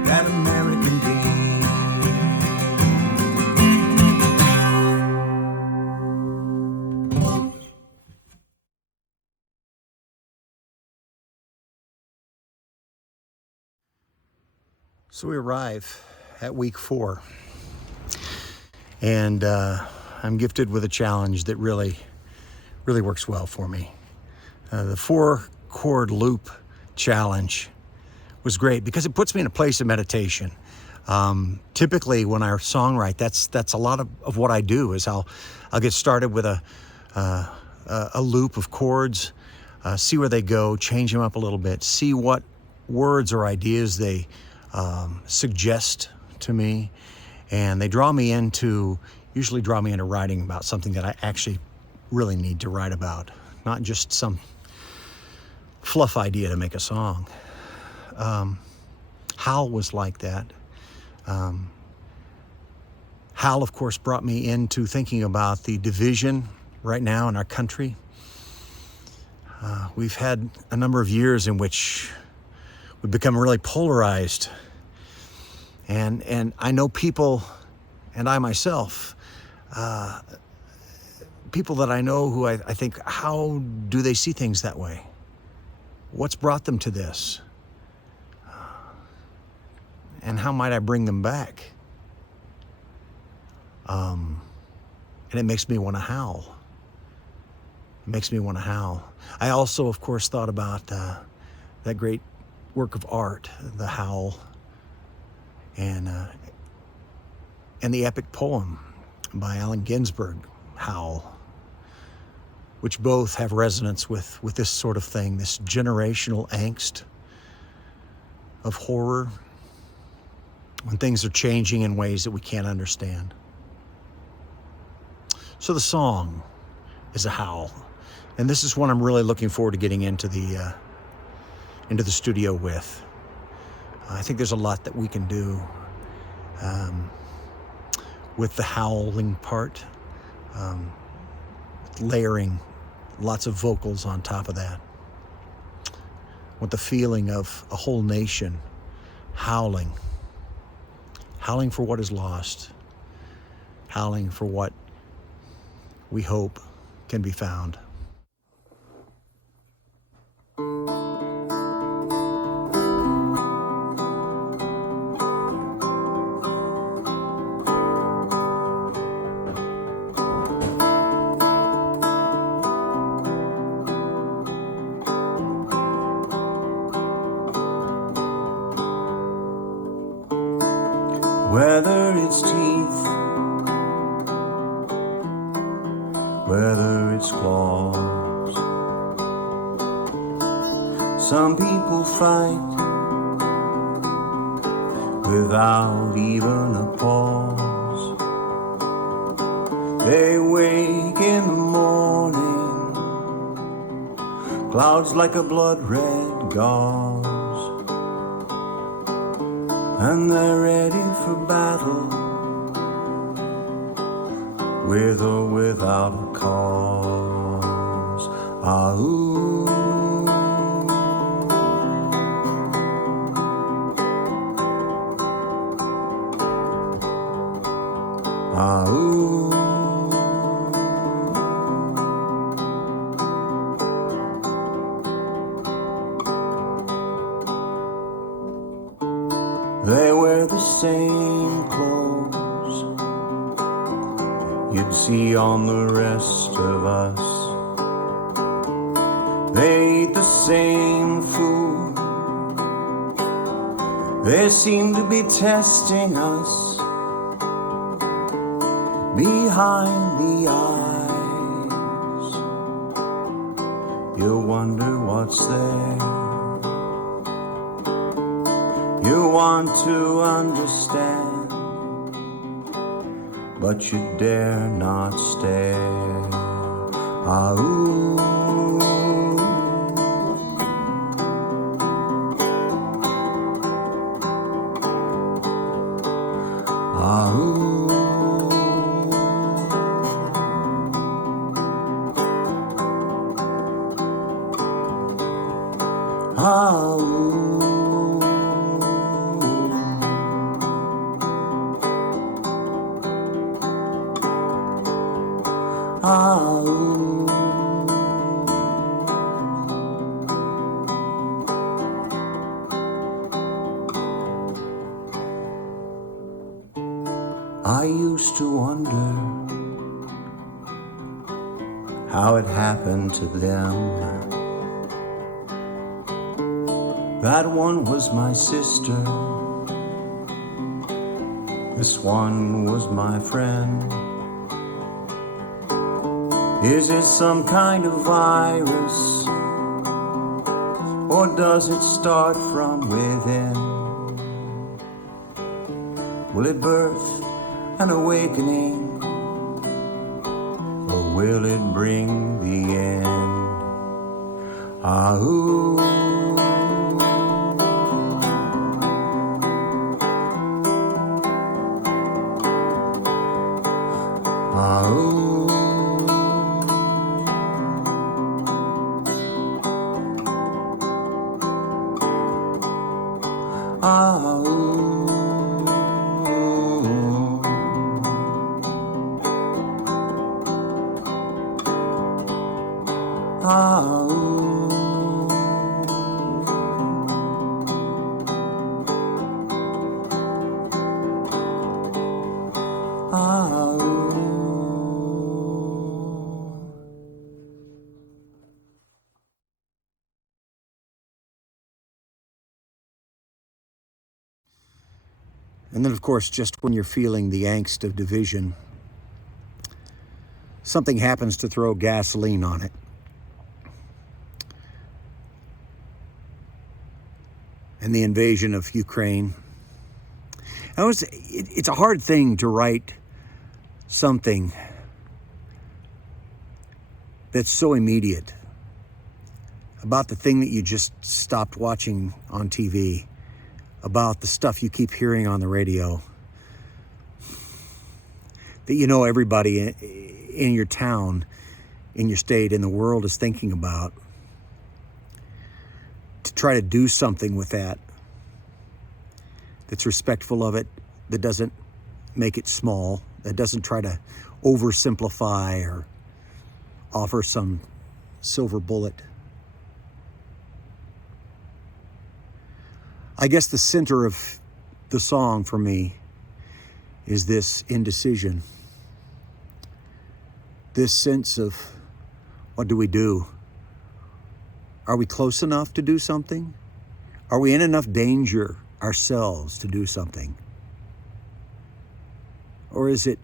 That American dream. So we arrive at week 4, and I'm gifted with a challenge that really works well for me. The 4-chord loop challenge was great because it puts me in a place of meditation. Typically, when I songwrite, that's a lot of what I do. Is I'll get started with a loop of chords, see where they go, change them up a little bit, see what words or ideas they suggest to me, and they usually draw me into writing about something that I actually really need to write about, not just some fluff idea to make a song. Hal was like that. Hal, of course, brought me into thinking about the division right now in our country. We've had a number of years in which we've become really polarized. And I know people, and I myself, people that I know who I think, how do they see things that way? What's brought them to this? And how might I bring them back? And it makes me want to howl. It makes me want to howl. I also, of course, thought about that great work of art, The Howl, and the epic poem by Allen Ginsberg, Howl, which both have resonance with this sort of thing, this generational angst of horror when things are changing in ways that we can't understand. So the song is a howl, and this is one I'm really looking forward to getting into the studio with. I think there's a lot that we can do with the howling part, layering lots of vocals on top of that, with the feeling of a whole nation howling for what is lost, howling for what we hope can be found. Whether it's teeth, whether it's claws, some people fight without even a pause. They wake in the morning, clouds like a blood-red gauze, and they're ready for battle, with or without a cause. Ah-ooh. Ah-ooh. They wear the same clothes you'd see on the rest of us. They eat the same food. They seem to be testing us behind the eyes. You wonder what's there. You want to understand, but you dare not stare. Ah-ooh. Ah-ooh. Ah, ooh. Ah, ooh. I used to wonder how it happened to them. That one was my sister, this one was my friend. Is it some kind of virus, or does it start from within? Will it birth an awakening, or will it bring the end? Ah, ooh. Ah, ooh. Ah, ooh. Ah, ooh. Ah, ooh. And then, of course, just when you're feeling the angst of division, something happens to throw gasoline on it. And the invasion of Ukraine. It's a hard thing to write something that's so immediate about the thing that you just stopped watching on TV, about the stuff you keep hearing on the radio, that you know everybody in your town, in your state, in the world is thinking about. To try to do something with that that's respectful of it, that doesn't make it small, that doesn't try to oversimplify or offer some silver bullet. I guess the center of the song for me is this indecision. This sense of, what do we do? Are we close enough to do something? Are we in enough danger ourselves to do something? Or is it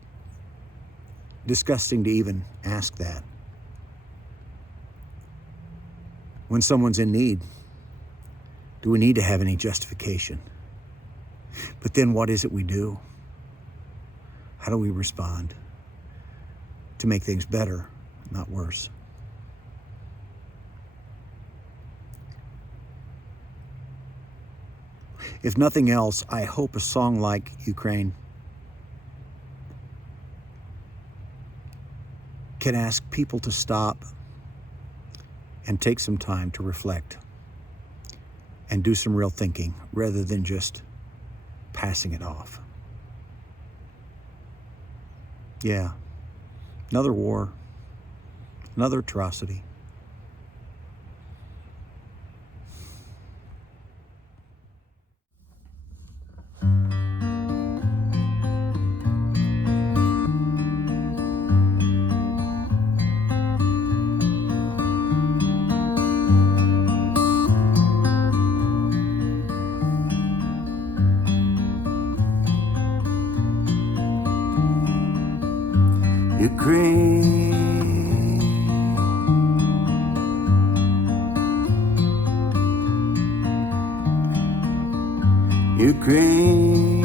disgusting to even ask that? When someone's in need, do we need to have any justification? But then what is it we do? How do we respond to make things better, not worse? If nothing else, I hope a song like Ukraine can ask people to stop and take some time to reflect and do some real thinking rather than just passing it off. Yeah, another war, another atrocity. Ukraine, Ukraine,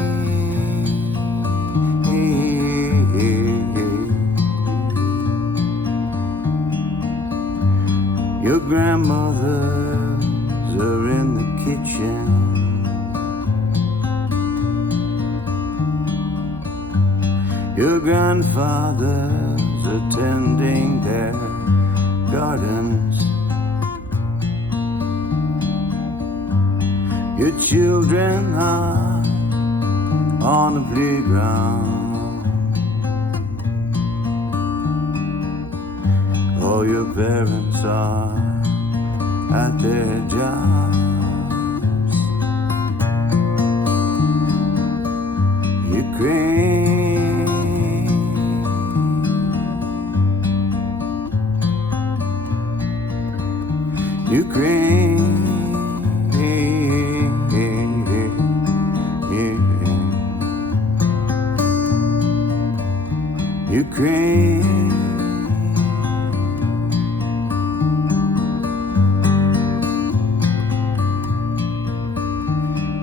your grandmothers are in the kitchen. Your grandfathers attending their gardens. with children are on the playground. All your parents are at their jobs. Ukraine, Ukraine,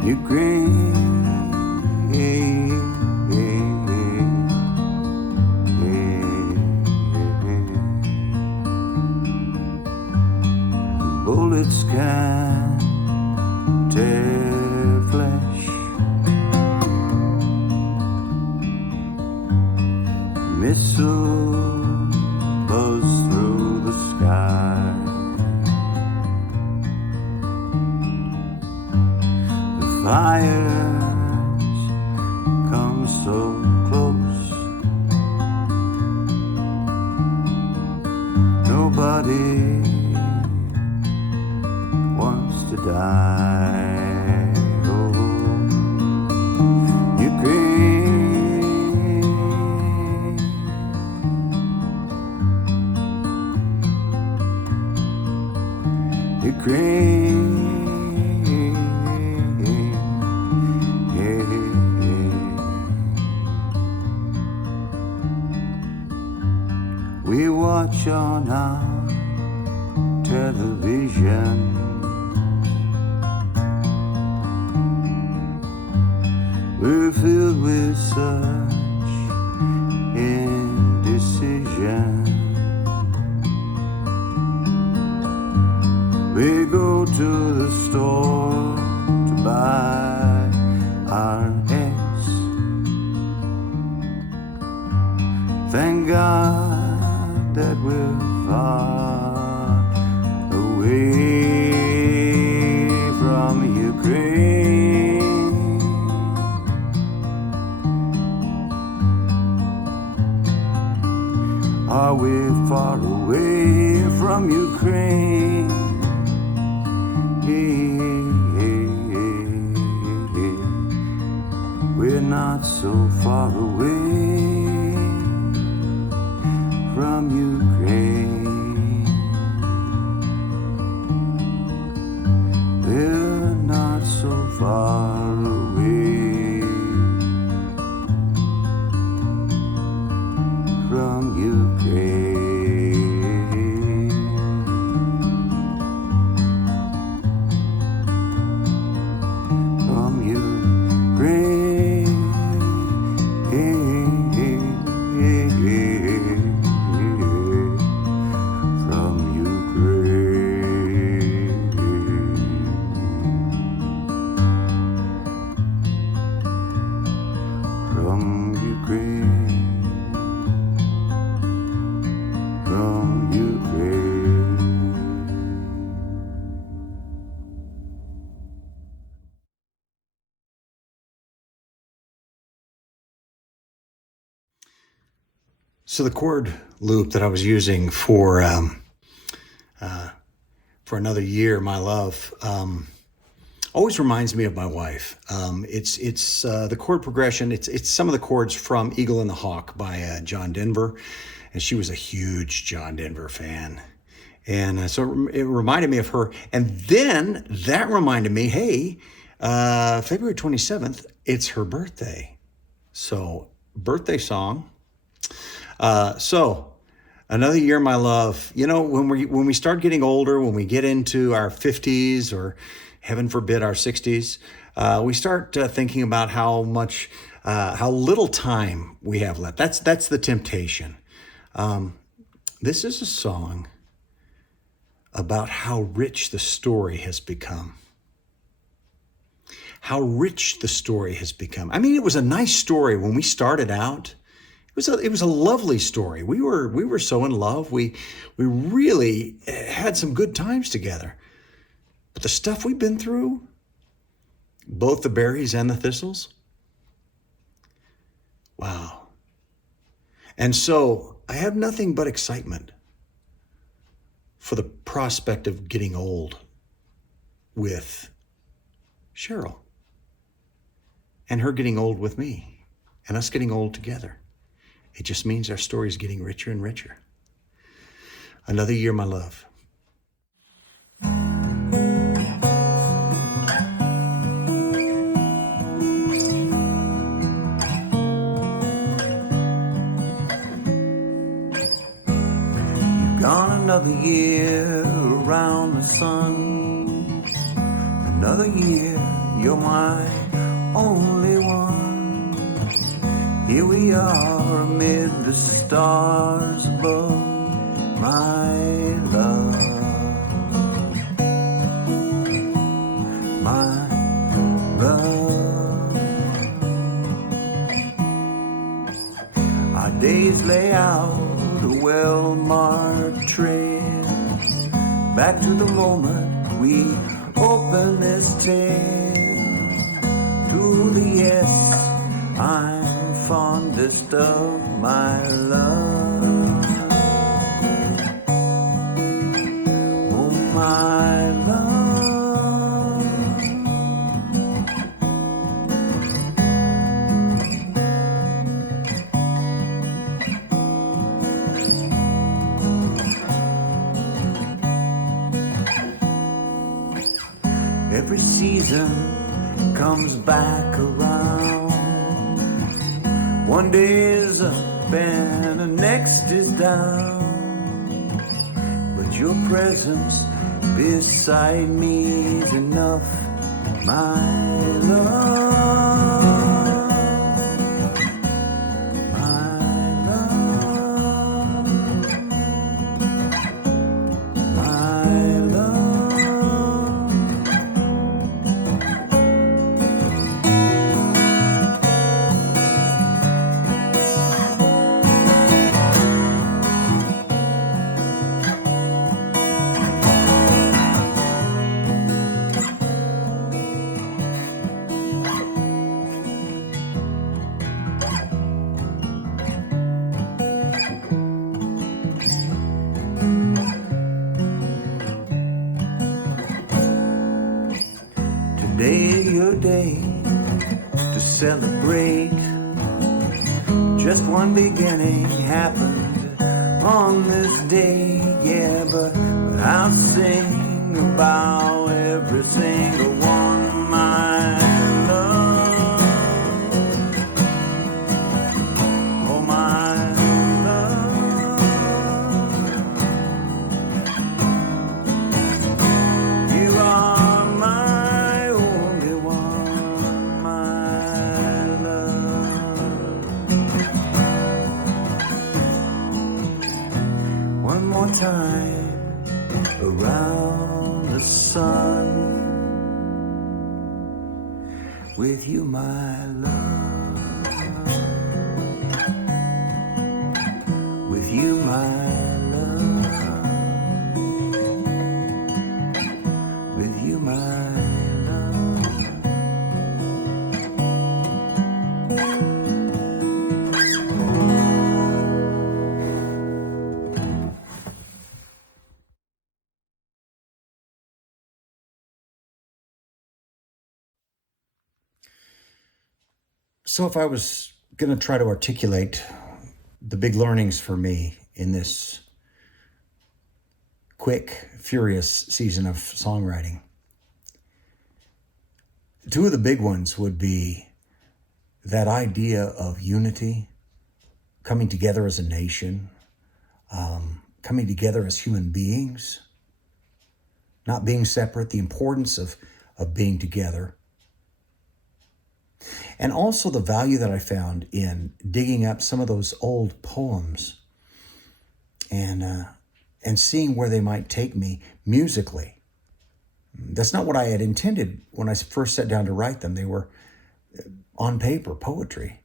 Ukraine, Ukraine, bullets can tear flesh, missiles buzz through the sky. The fires come so close. Nobody wants to die. Oh, Ukraine, Ukraine, we watch on our television. We're filled with such indecision. We go to the store to buy our eggs. Thank God that we're far away from Ukraine. Are we far away from Ukraine? We're not so far away from Ukraine. We're not so far away from Ukraine. From Ukraine. From Ukraine. From Ukraine. From Ukraine. So the chord loop that I was using for Another Year, My Love, always reminds me of my wife. It's the chord progression. It's some of the chords from Eagle and the Hawk by John Denver, and she was a huge John Denver fan. And so it reminded me of her. And then that reminded me, hey, February 27th, it's her birthday. So birthday song. So Another Year, My Love. You know, when we start getting older, when we get into our 50s or heaven forbid our 60s, we start thinking about how little time we have left. That's the temptation. This is a song about how rich the story has become. How rich the story has become. I mean, it was a nice story when we started out. It was a lovely story. We were so in love. We really had some good times together. But the stuff we've been through, Both the berries and the thistles? Wow. And so I have nothing but excitement for the prospect of getting old with Cheryl and her getting old with me and us getting old together. It just means our story is getting richer and richer. Another year, my love. Gone another year around the sun. Another year, you're my only one. Here we are amid the stars above, my love, my love. Our days lay out a well-marked trail back to the moment we opened this tale. To the yes, I'm fondest of my love. Oh, my love. Every season comes back around. One day is up and the next is down. But your presence beside me is enough, my love. My love. My love. Today, your day to celebrate. Just one beginning happened on this day, yeah, but I'll sing about every single one, my love. Oh, my love. You are my only one, my love. One more time around the sun with you, my love. With you, my love. With you, my love. So if I was going to try to articulate the big learnings for me in this quick, furious season of songwriting, two of the big ones would be that idea of unity, coming together as a nation, coming together as human beings, not being separate, the importance of being together. And also the value that I found in digging up some of those old poems and seeing where they might take me musically. That's not what I had intended when I first sat down to write them. They were on paper, poetry,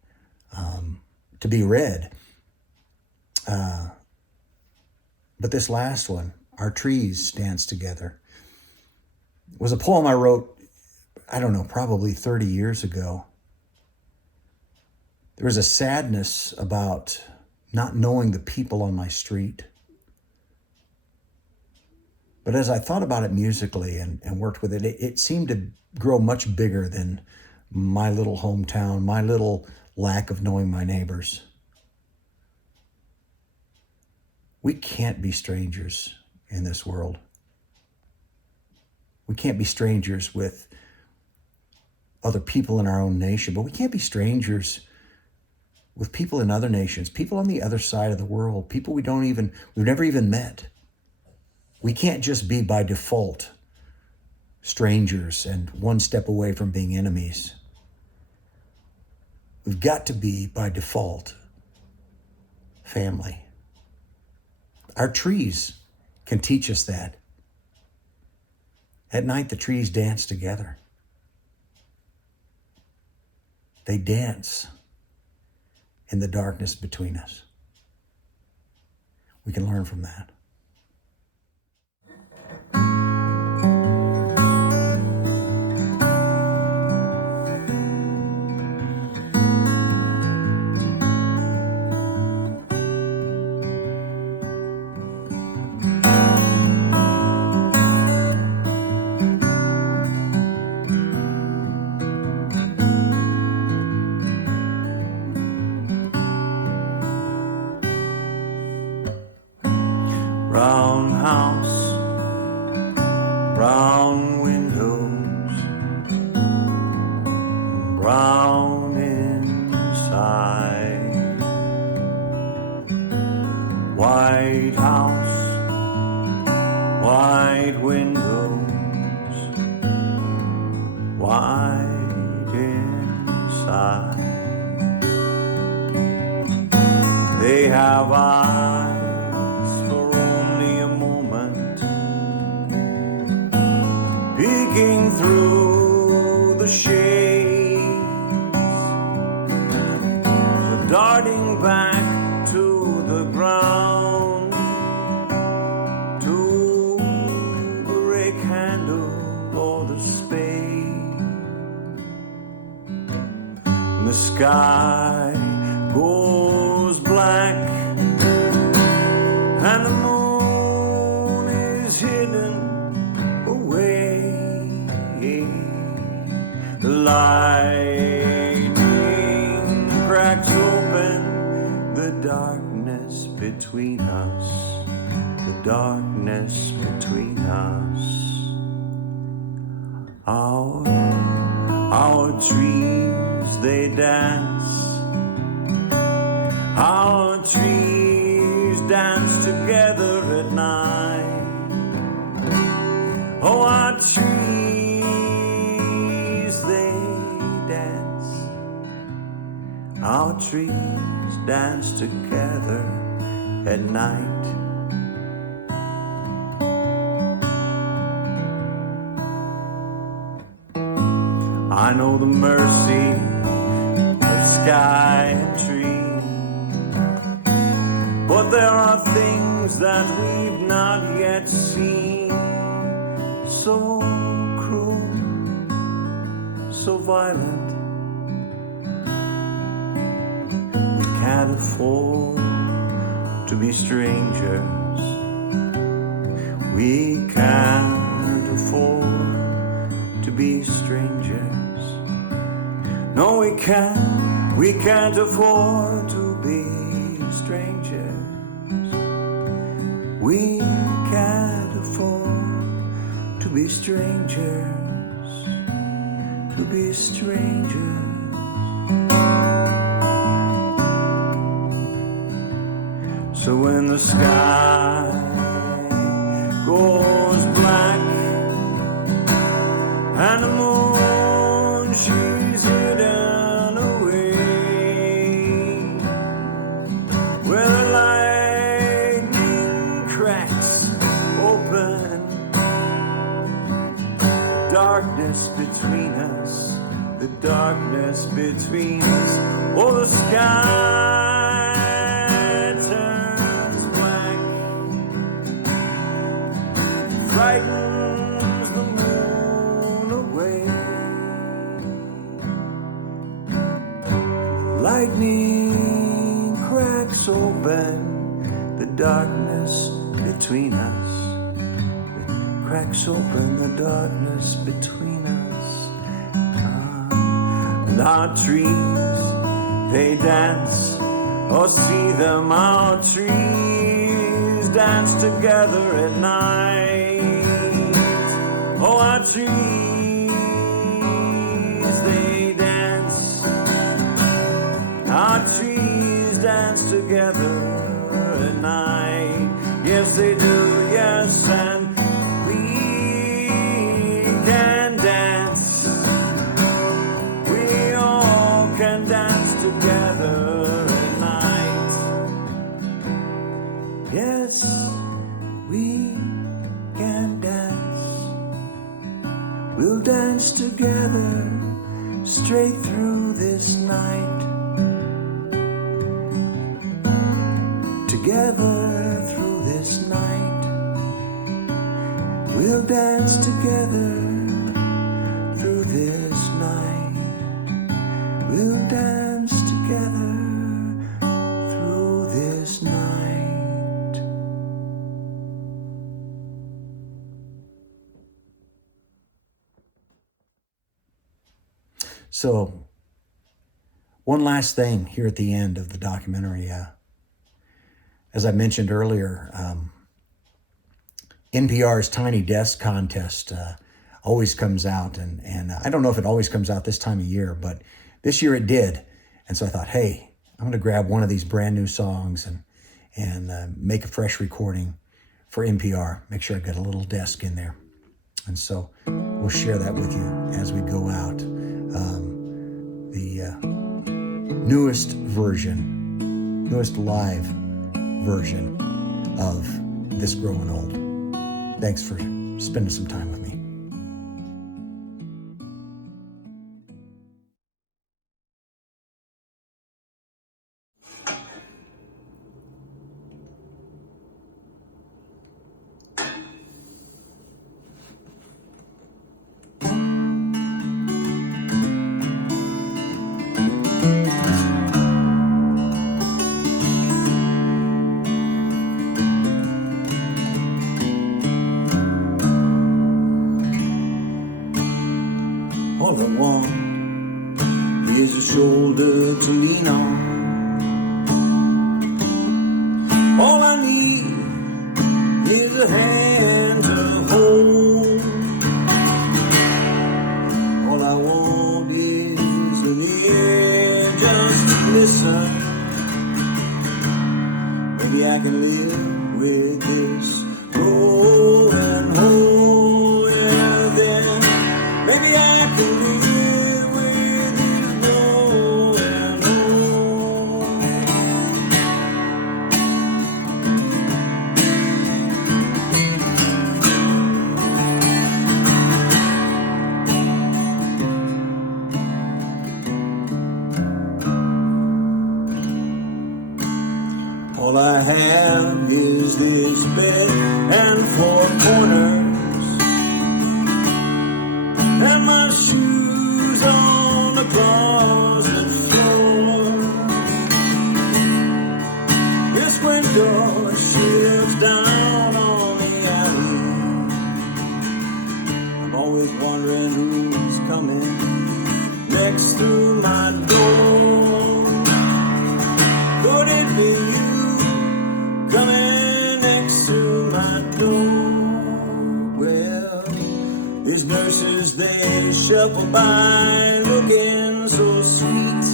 to be read. But this last one, Our Trees Dance Together, was a poem I wrote I don't know, probably 30 years ago. There was a sadness about not knowing the people on my street. But as I thought about it musically and worked with it, it seemed to grow much bigger than my little hometown, my little lack of knowing my neighbors. We can't be strangers in this world. We can't be strangers with other people in our own nation, but we can't be strangers with people in other nations, people on the other side of the world, people we've never even met. We can't just be by default strangers and one step away from being enemies. We've got to be by default family. Our trees can teach us that. At night, the trees dance together. They dance in the darkness between us. We can learn from that. Brown house, brown windows, brown inside. White house, white windows, white inside. They have eyes peeking through the shades, darting back to the ground, to the rake handle or the spade. And the sky goes black and the moon is hidden away. The lightning cracks open the darkness between us, the darkness between us. Our trees, they dance. Our trees dance together at night. Oh, our trees, they dance. Our trees dance together at night. I know the mercy of sky and tree, but there are things that we've not yet seen. So cruel, so violent, we can't afford to be strangers. We can't afford to be strangers. No, we can't afford to be strangers. We can't afford to be strangers, to be strangers. So when the sky goes black and the moon, she's hidden away, where the lightning cracks open, darkness between us, the darkness between us. Oh, the sky turns black, frightens the moon away. darkness between us. It cracks open the darkness between us. And our trees, they dance. Oh, see them, our trees dance together at night. Oh, our trees, they dance. Our trees dance together at night. Yes, they do, yes, and we can dance. We all can dance together at night. Yes, we can dance. We'll dance together straight through this night. Together through this night. We'll dance together through this night. We'll dance together through this night. So, one last thing here at the end of the documentary. As I mentioned earlier, NPR's Tiny Desk Contest always comes out, and I don't know if it always comes out this time of year, but this year it did. And so I thought, hey, I'm going to grab one of these brand new songs and make a fresh recording for NPR. Make sure I got a little desk in there. And so we'll share that with you as we go out. The newest live version of This Growing Old. Thanks for spending some time with me. All I want is a shoulder to lean on. All I need is a hand to hold. All I want is an ear just to listen. Maybe I can live with this growing hole. Yeah, then maybe I can live with this growing hole. All I have is this bed and four corners, and my shoes on the closet floor. This window shifts down on the alley. I'm always wondering who's coming next through my door. Could it be you coming next through my door? Well, these nurses, they shuffle by looking so sweet,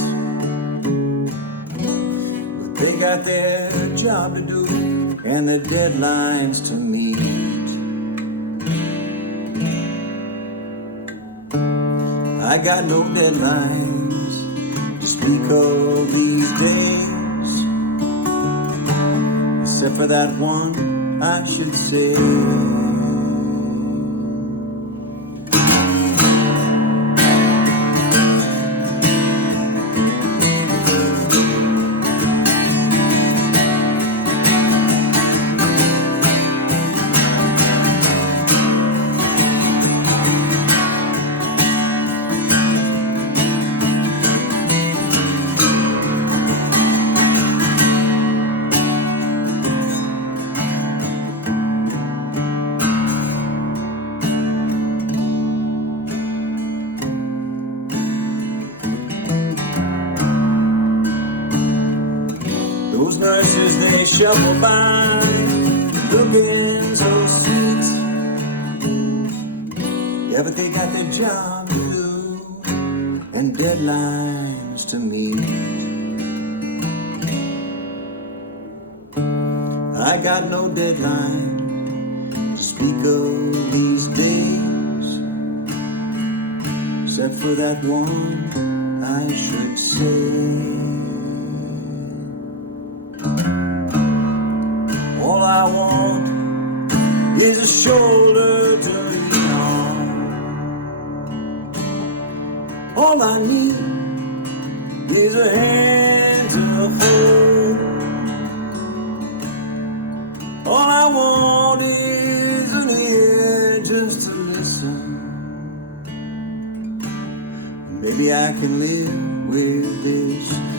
but they got their job to do and the deadlines to meet. I got no deadlines to speak of these days, except for that one I should say. they shuffle by, looking so sweet. Yeah, but they got their job to do and deadlines to meet. I got no deadline to speak of these days, except for that one I should say. All I want is a shoulder to lean on. All I need is a hand to hold. All I want is an ear just to listen. Maybe I can live with this